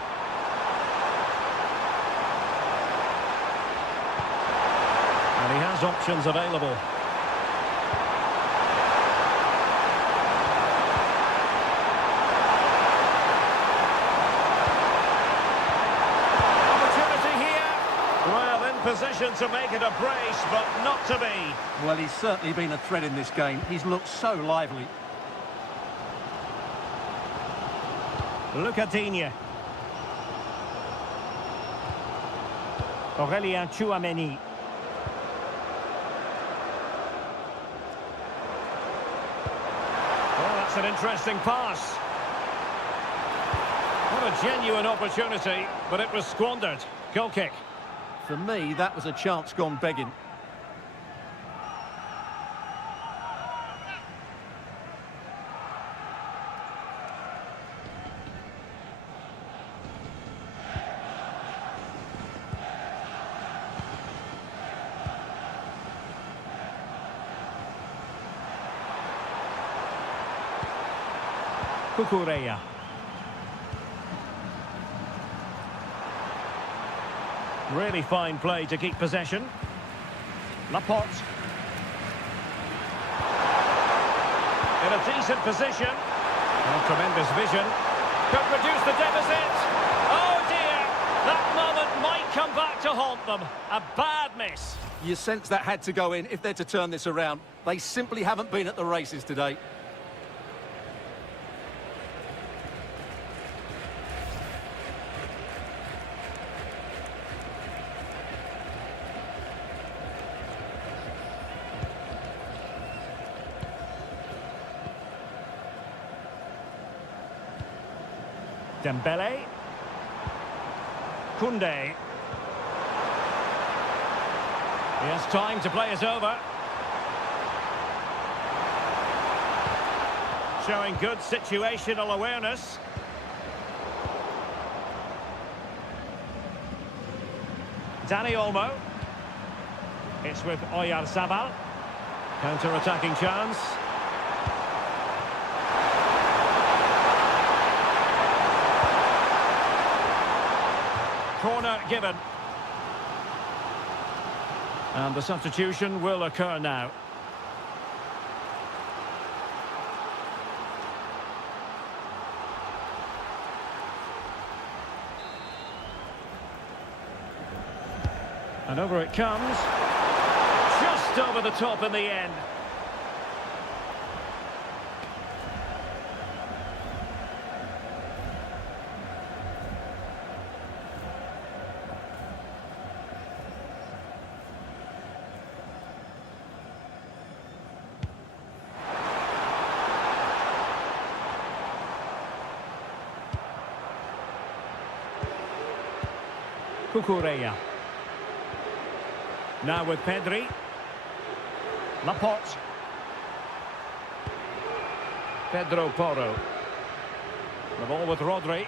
And he has options available. Position to make it a brace, but not to be. Well, he's certainly been a threat in this game. He's looked so lively. Lucadinha. Aurelien Tchouameni. Well, that's an interesting pass. What a genuine opportunity, but it was squandered. Goal kick. For me, that was a chance gone begging. Cucurella. Really fine play to keep possession. Laporte. In a decent position. Oh, tremendous vision. Could reduce the deficit. Oh dear. That moment might come back to haunt them. A bad miss. You sense that had to go in if they're to turn this around. They simply haven't been at the races today. Dembele. Koundé. He has time to play it over. Showing good situational awareness. Dani Olmo. It's with Oyarzabal. Counter-attacking chance. Corner given. And the substitution will occur now. And over it comes. Just over the top in the end. Cucurella. Now with Pedri. Laporte. Pedro Porro. The ball with Rodri.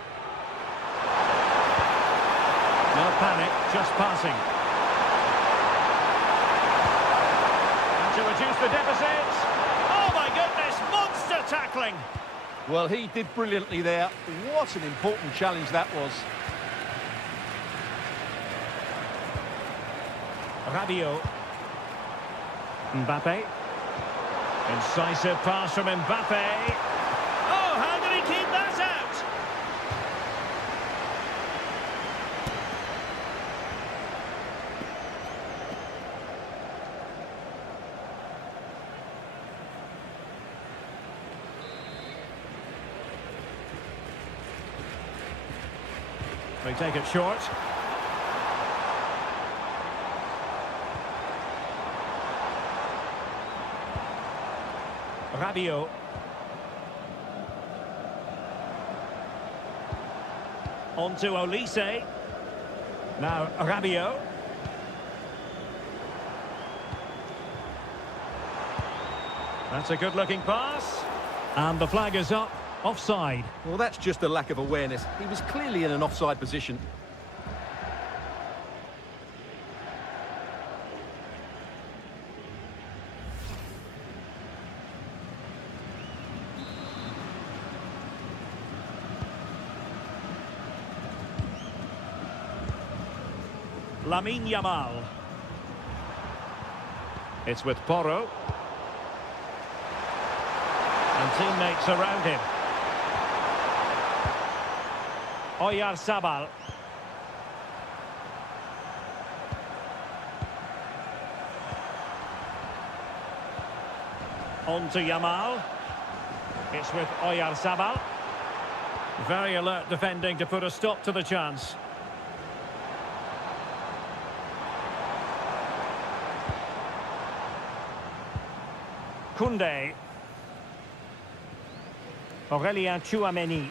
No panic, just passing. And to reduce the deficit. Oh my goodness, monster tackling. Well, he did brilliantly there. What an important challenge that was. Rabiot. Mbappe. Incisive pass from Mbappe. Oh, how did he keep that out? They take it short. Rabiot. On to Olise. Now Rabiot. That's a good-looking pass. And the flag is up. Offside. Well, that's just a lack of awareness. He was clearly in an offside position. Lamine Yamal. It's with Porro. And teammates around him. Oyarzabal. On to Yamal. It's with Oyarzabal. Very alert defending to put a stop to the chance. Koundé. Aurélien Tchouameni.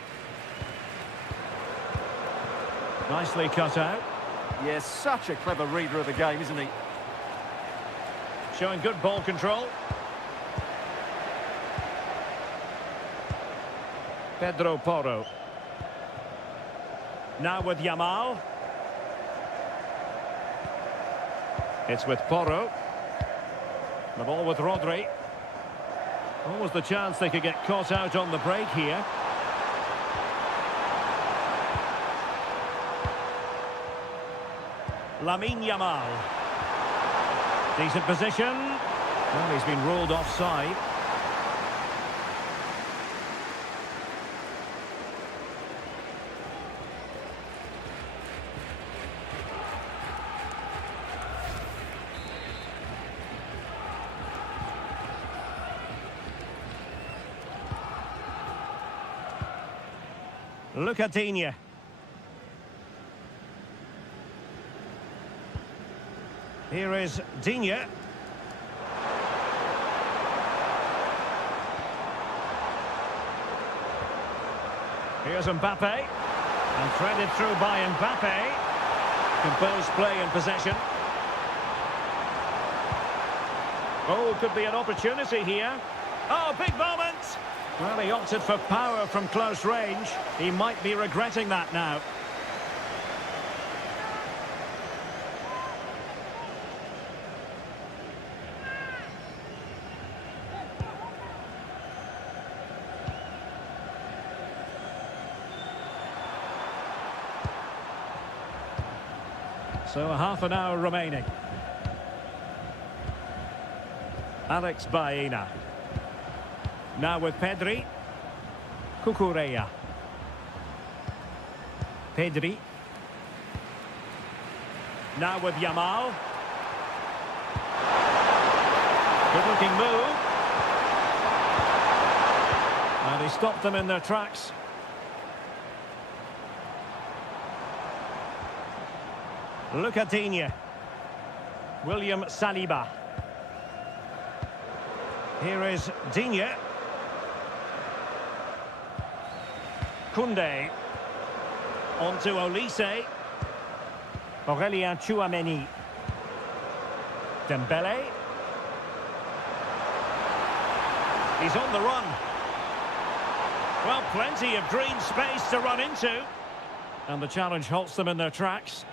Nicely cut out. Yes, such a clever reader of the game, isn't he? Showing good ball control. Pedro Porro. Now with Yamal. It's with Porro. The ball with Rodri. Always the chance they could get caught out on the break here. Lamine Yamal. Decent position. Well, he's been ruled offside. Look at Digne. Here is Digne. Here's Mbappe. And threaded through by Mbappe. Composed play in possession. Oh, could be an opportunity here. Oh, big moment! Well, he opted for power from close range. He might be regretting that now. So half an hour remaining. Alex Baena. Now with Pedri. Cucurella. Pedri. Now with Yamal. Good looking move. And he stopped them in their tracks. Look at Digne. William Saliba. Here is Digne. Koundé. On to Olise. Aurélien Tchouameni. Dembele. He's on the run. Well, plenty of green space to run into. And the challenge halts them in their tracks.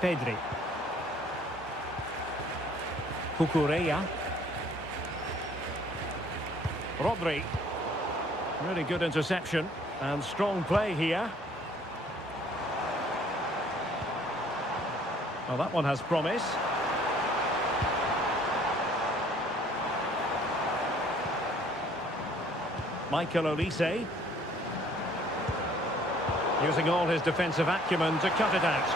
Pedri. Cucurella. Rodri. Really good interception and strong play here. Well, that one has promise. Michael Olise. Using all his defensive acumen to cut it out.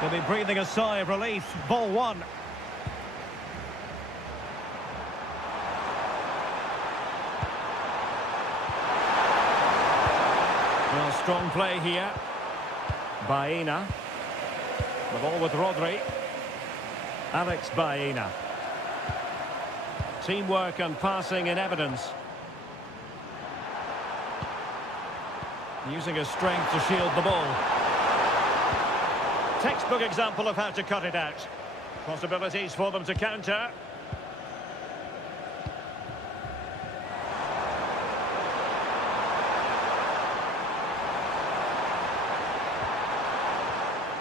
They'll be breathing a sigh of relief. Ball one. Well, strong play here. Baena. The ball with Rodri. Alex Baena. Teamwork and passing in evidence. Using his strength to shield the ball. Textbook example of how to cut it out. Possibilities for them to counter.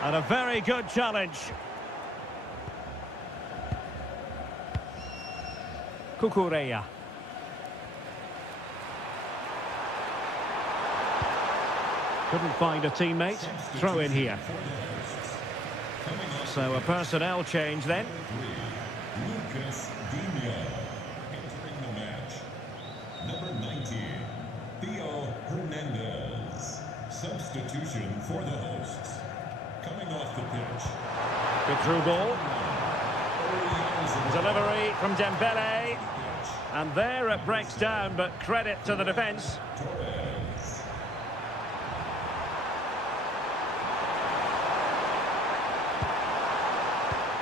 And a very good challenge. Cucurella. Couldn't find a teammate. Throw in here. So a personnel change then. Lucas Digne entering the match. Number 19, Theo Hernandez. Substitution for the hosts. Coming off the pitch. Good through ball. Delivery from Dembele. And there it breaks down, but credit to the defence.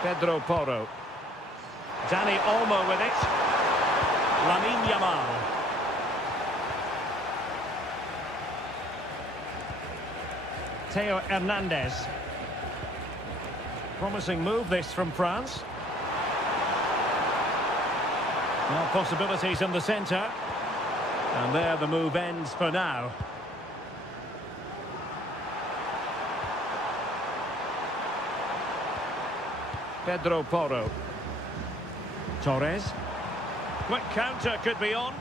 Pedro Porro. Dani Olmo with it. Lamine Yamal. Theo Hernandez. Promising move this from France. Now possibilities in the centre. And there the move ends for now. Pedro Porro. Torres. Quick counter could be on.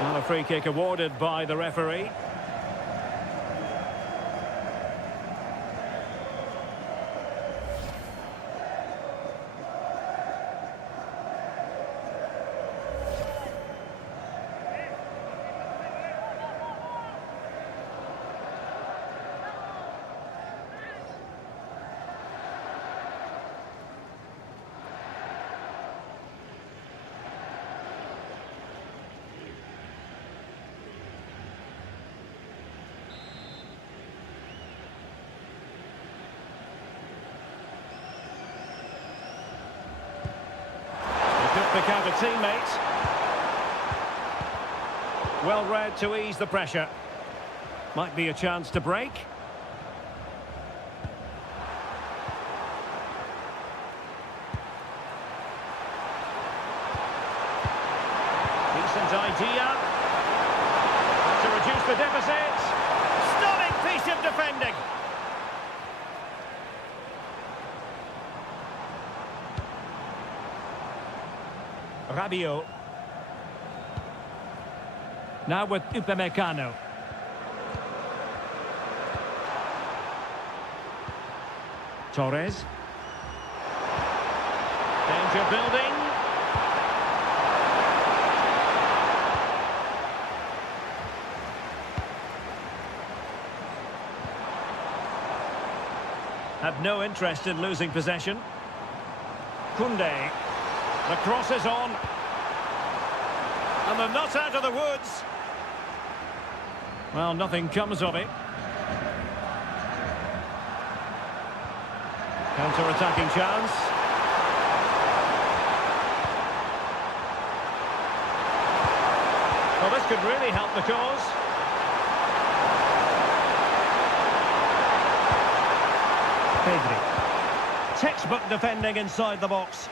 And a free kick awarded by the referee. Pick out a teammate. Well read to ease the pressure. Might be a chance to break. Decent idea. And to reduce the deficit. Stunning piece of defending. Rabiot. Now with Upamecano. Torres. Danger building. Have no interest in losing possession. Koundé. The cross is on. And they're not out of the woods. Well, nothing comes of it. Counter-attacking chance. Well, this could really help the cause. Pedri. Textbook defending inside the box.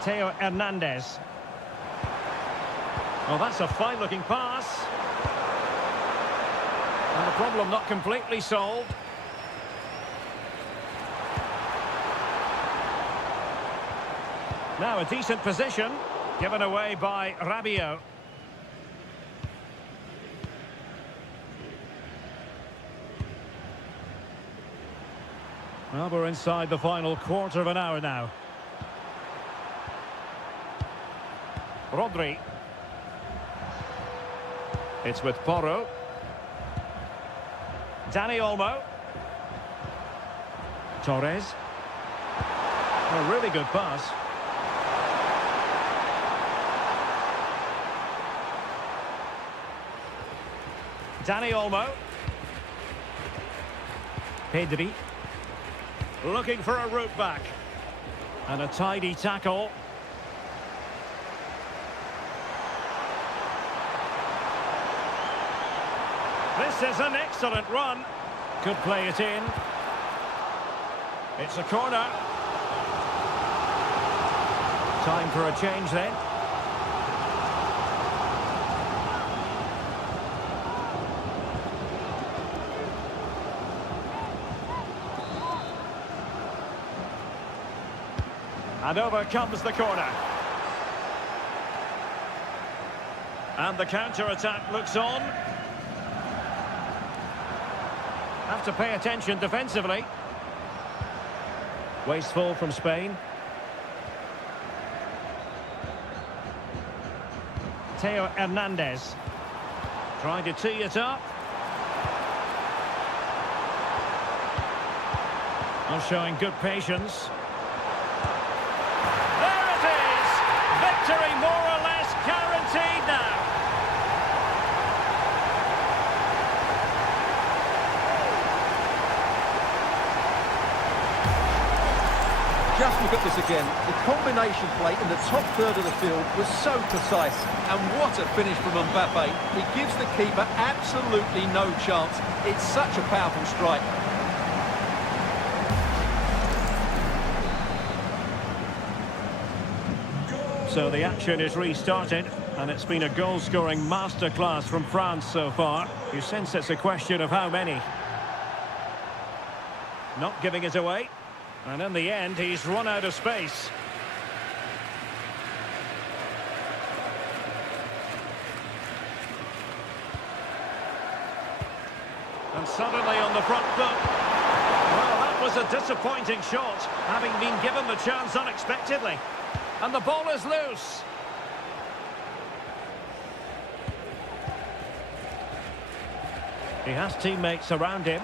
Theo Hernandez. Oh, that's a fine-looking pass. And the problem not completely solved. Now a decent position, given away by Rabiot. Well, we're inside the final quarter of an hour now. Rodri. It's with Porro. Dani Olmo. Torres. A really good pass. Dani Olmo. Pedri. Looking for a route back. And a tidy tackle. This is an excellent run. Could play it in. It's a corner. Time for a change then. And over comes the corner. And the counter-attack looks on. Have to pay attention defensively. Wasteful from Spain. Theo Hernandez. Trying to tee it up. Not showing good patience. There it is! Victory more or less guaranteed now. just look at this again. The combination play in the top third of the field was so precise. And what a finish from Mbappe. He gives the keeper absolutely no chance. It's such a powerful strike. So the action is restarted, and it's been a goal-scoring masterclass from France so far. You sense it's a question of how many. Not giving it away. And in the end, he's run out of space. And suddenly on the front foot. Well, that was a disappointing shot, having been given the chance unexpectedly. And the ball is loose. He has teammates around him.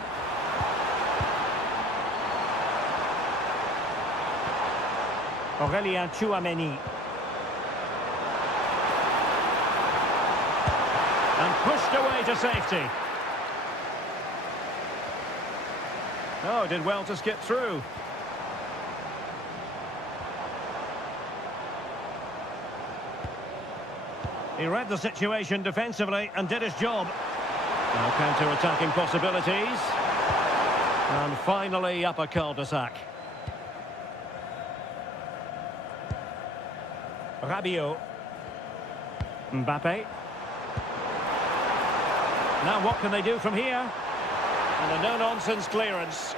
Aurélien Tchouameni. And pushed away to safety. Oh, did well to skip through. He read the situation defensively and did his job. Now counter-attacking possibilities. And finally up a cul-de-sac. Rabiot. Mbappe. Now what can they do from here? And a no-nonsense clearance.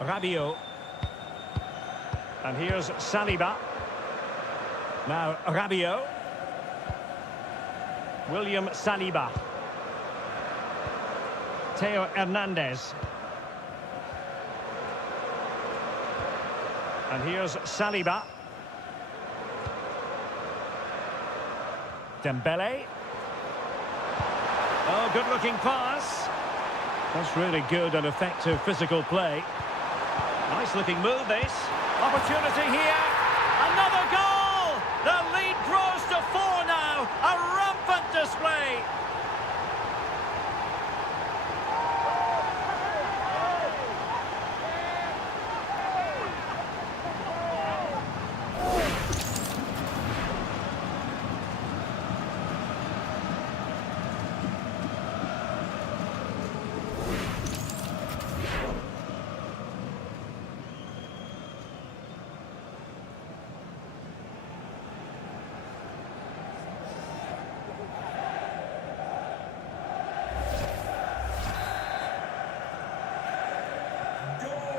Rabiot. And here's Saliba. Now Rabiot. William Saliba. Theo Hernandez. And here's Saliba. Dembele. Oh, good-looking pass. That's really good and effective physical play. Nice-looking move, this. Opportunity here. Another goal! The lead grows to 4 now. A rampant display.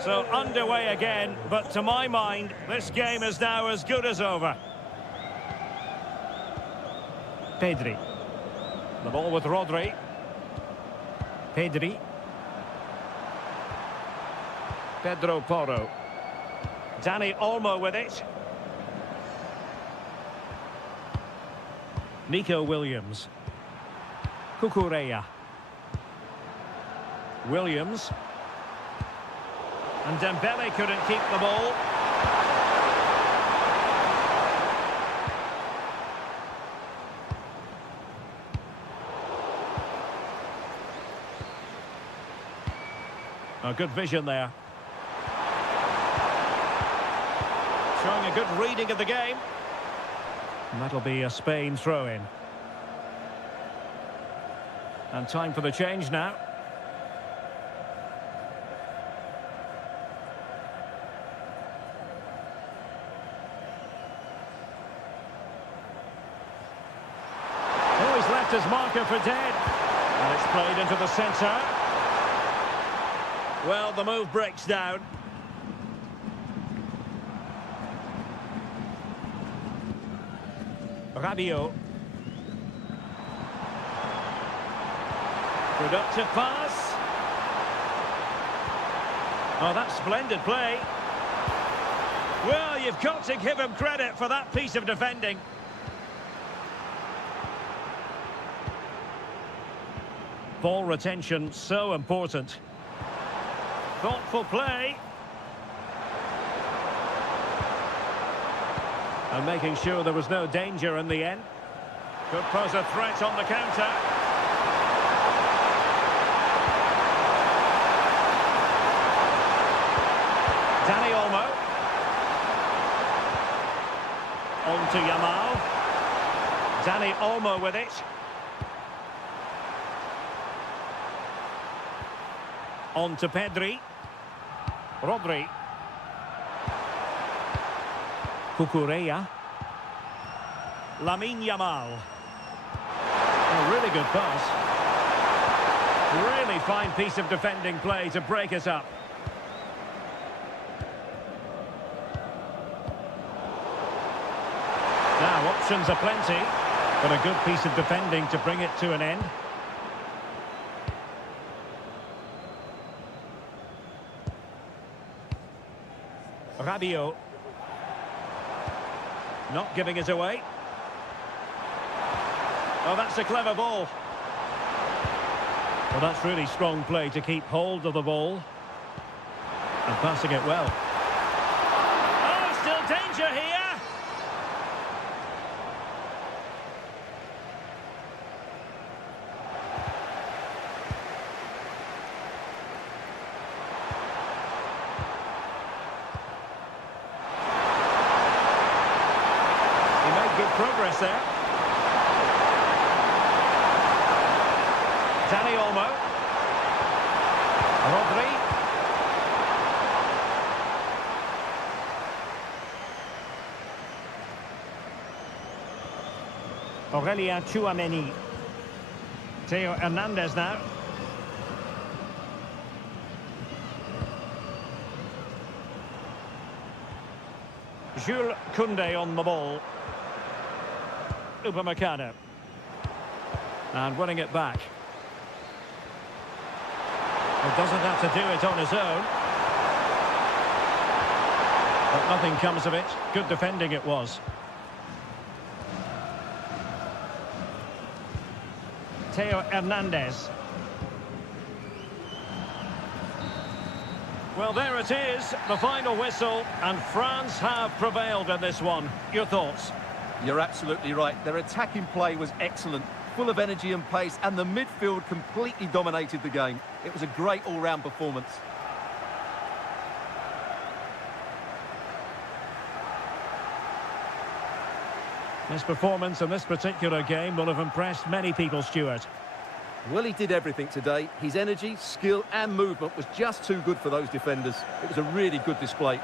So underway again, but to my mind, this game is now as good as over. Pedri. The ball with Rodri. Pedri. Pedro Porro. Dani Olmo with it. Nico Williams. Cucurella. Williams. And Dembele couldn't keep the ball. A good vision there. Showing a good reading of the game. And that'll be a Spain throw-in. And time for the change now. Left his marker for dead. And it's played into the centre. Well, the move breaks down. Rabiot. Productive pass. Oh, that's splendid play. Well, you've got to give him credit for that piece of defending. Ball retention, so important. Thoughtful play. And making sure there was no danger in the end. Could pose a threat on the counter. On to Yamal. Dani Olmo with it. On to Pedri. Rodri. Cucurella. Lamine Yamal. A really good pass. Really fine piece of defending play to break it up. Now, options are plenty, but a good piece of defending to bring it to an end. Rabiot. Not giving it away. Oh, that's a clever ball. Well, that's really strong play to keep hold of the ball. And passing it well. Oh, still danger here. He made good progress there. Dani Olmo. Rodri. Aurelien Tchouameni. Theo Hernandez now. Jules Koundé on the ball. Upamecano. And winning it back. He doesn't have to do it on his own. But nothing comes of it. Good defending it was. Theo Hernandez. Well, there it is, the final whistle, and France have prevailed in this one. Your thoughts? You're absolutely right. Their attacking play was excellent, full of energy and pace, and the midfield completely dominated the game. It was a great all-round performance. His performance in this particular game will have impressed many people, Stuart. Well, he did everything today. His energy, skill and movement was just too good for those defenders. It was a really good display.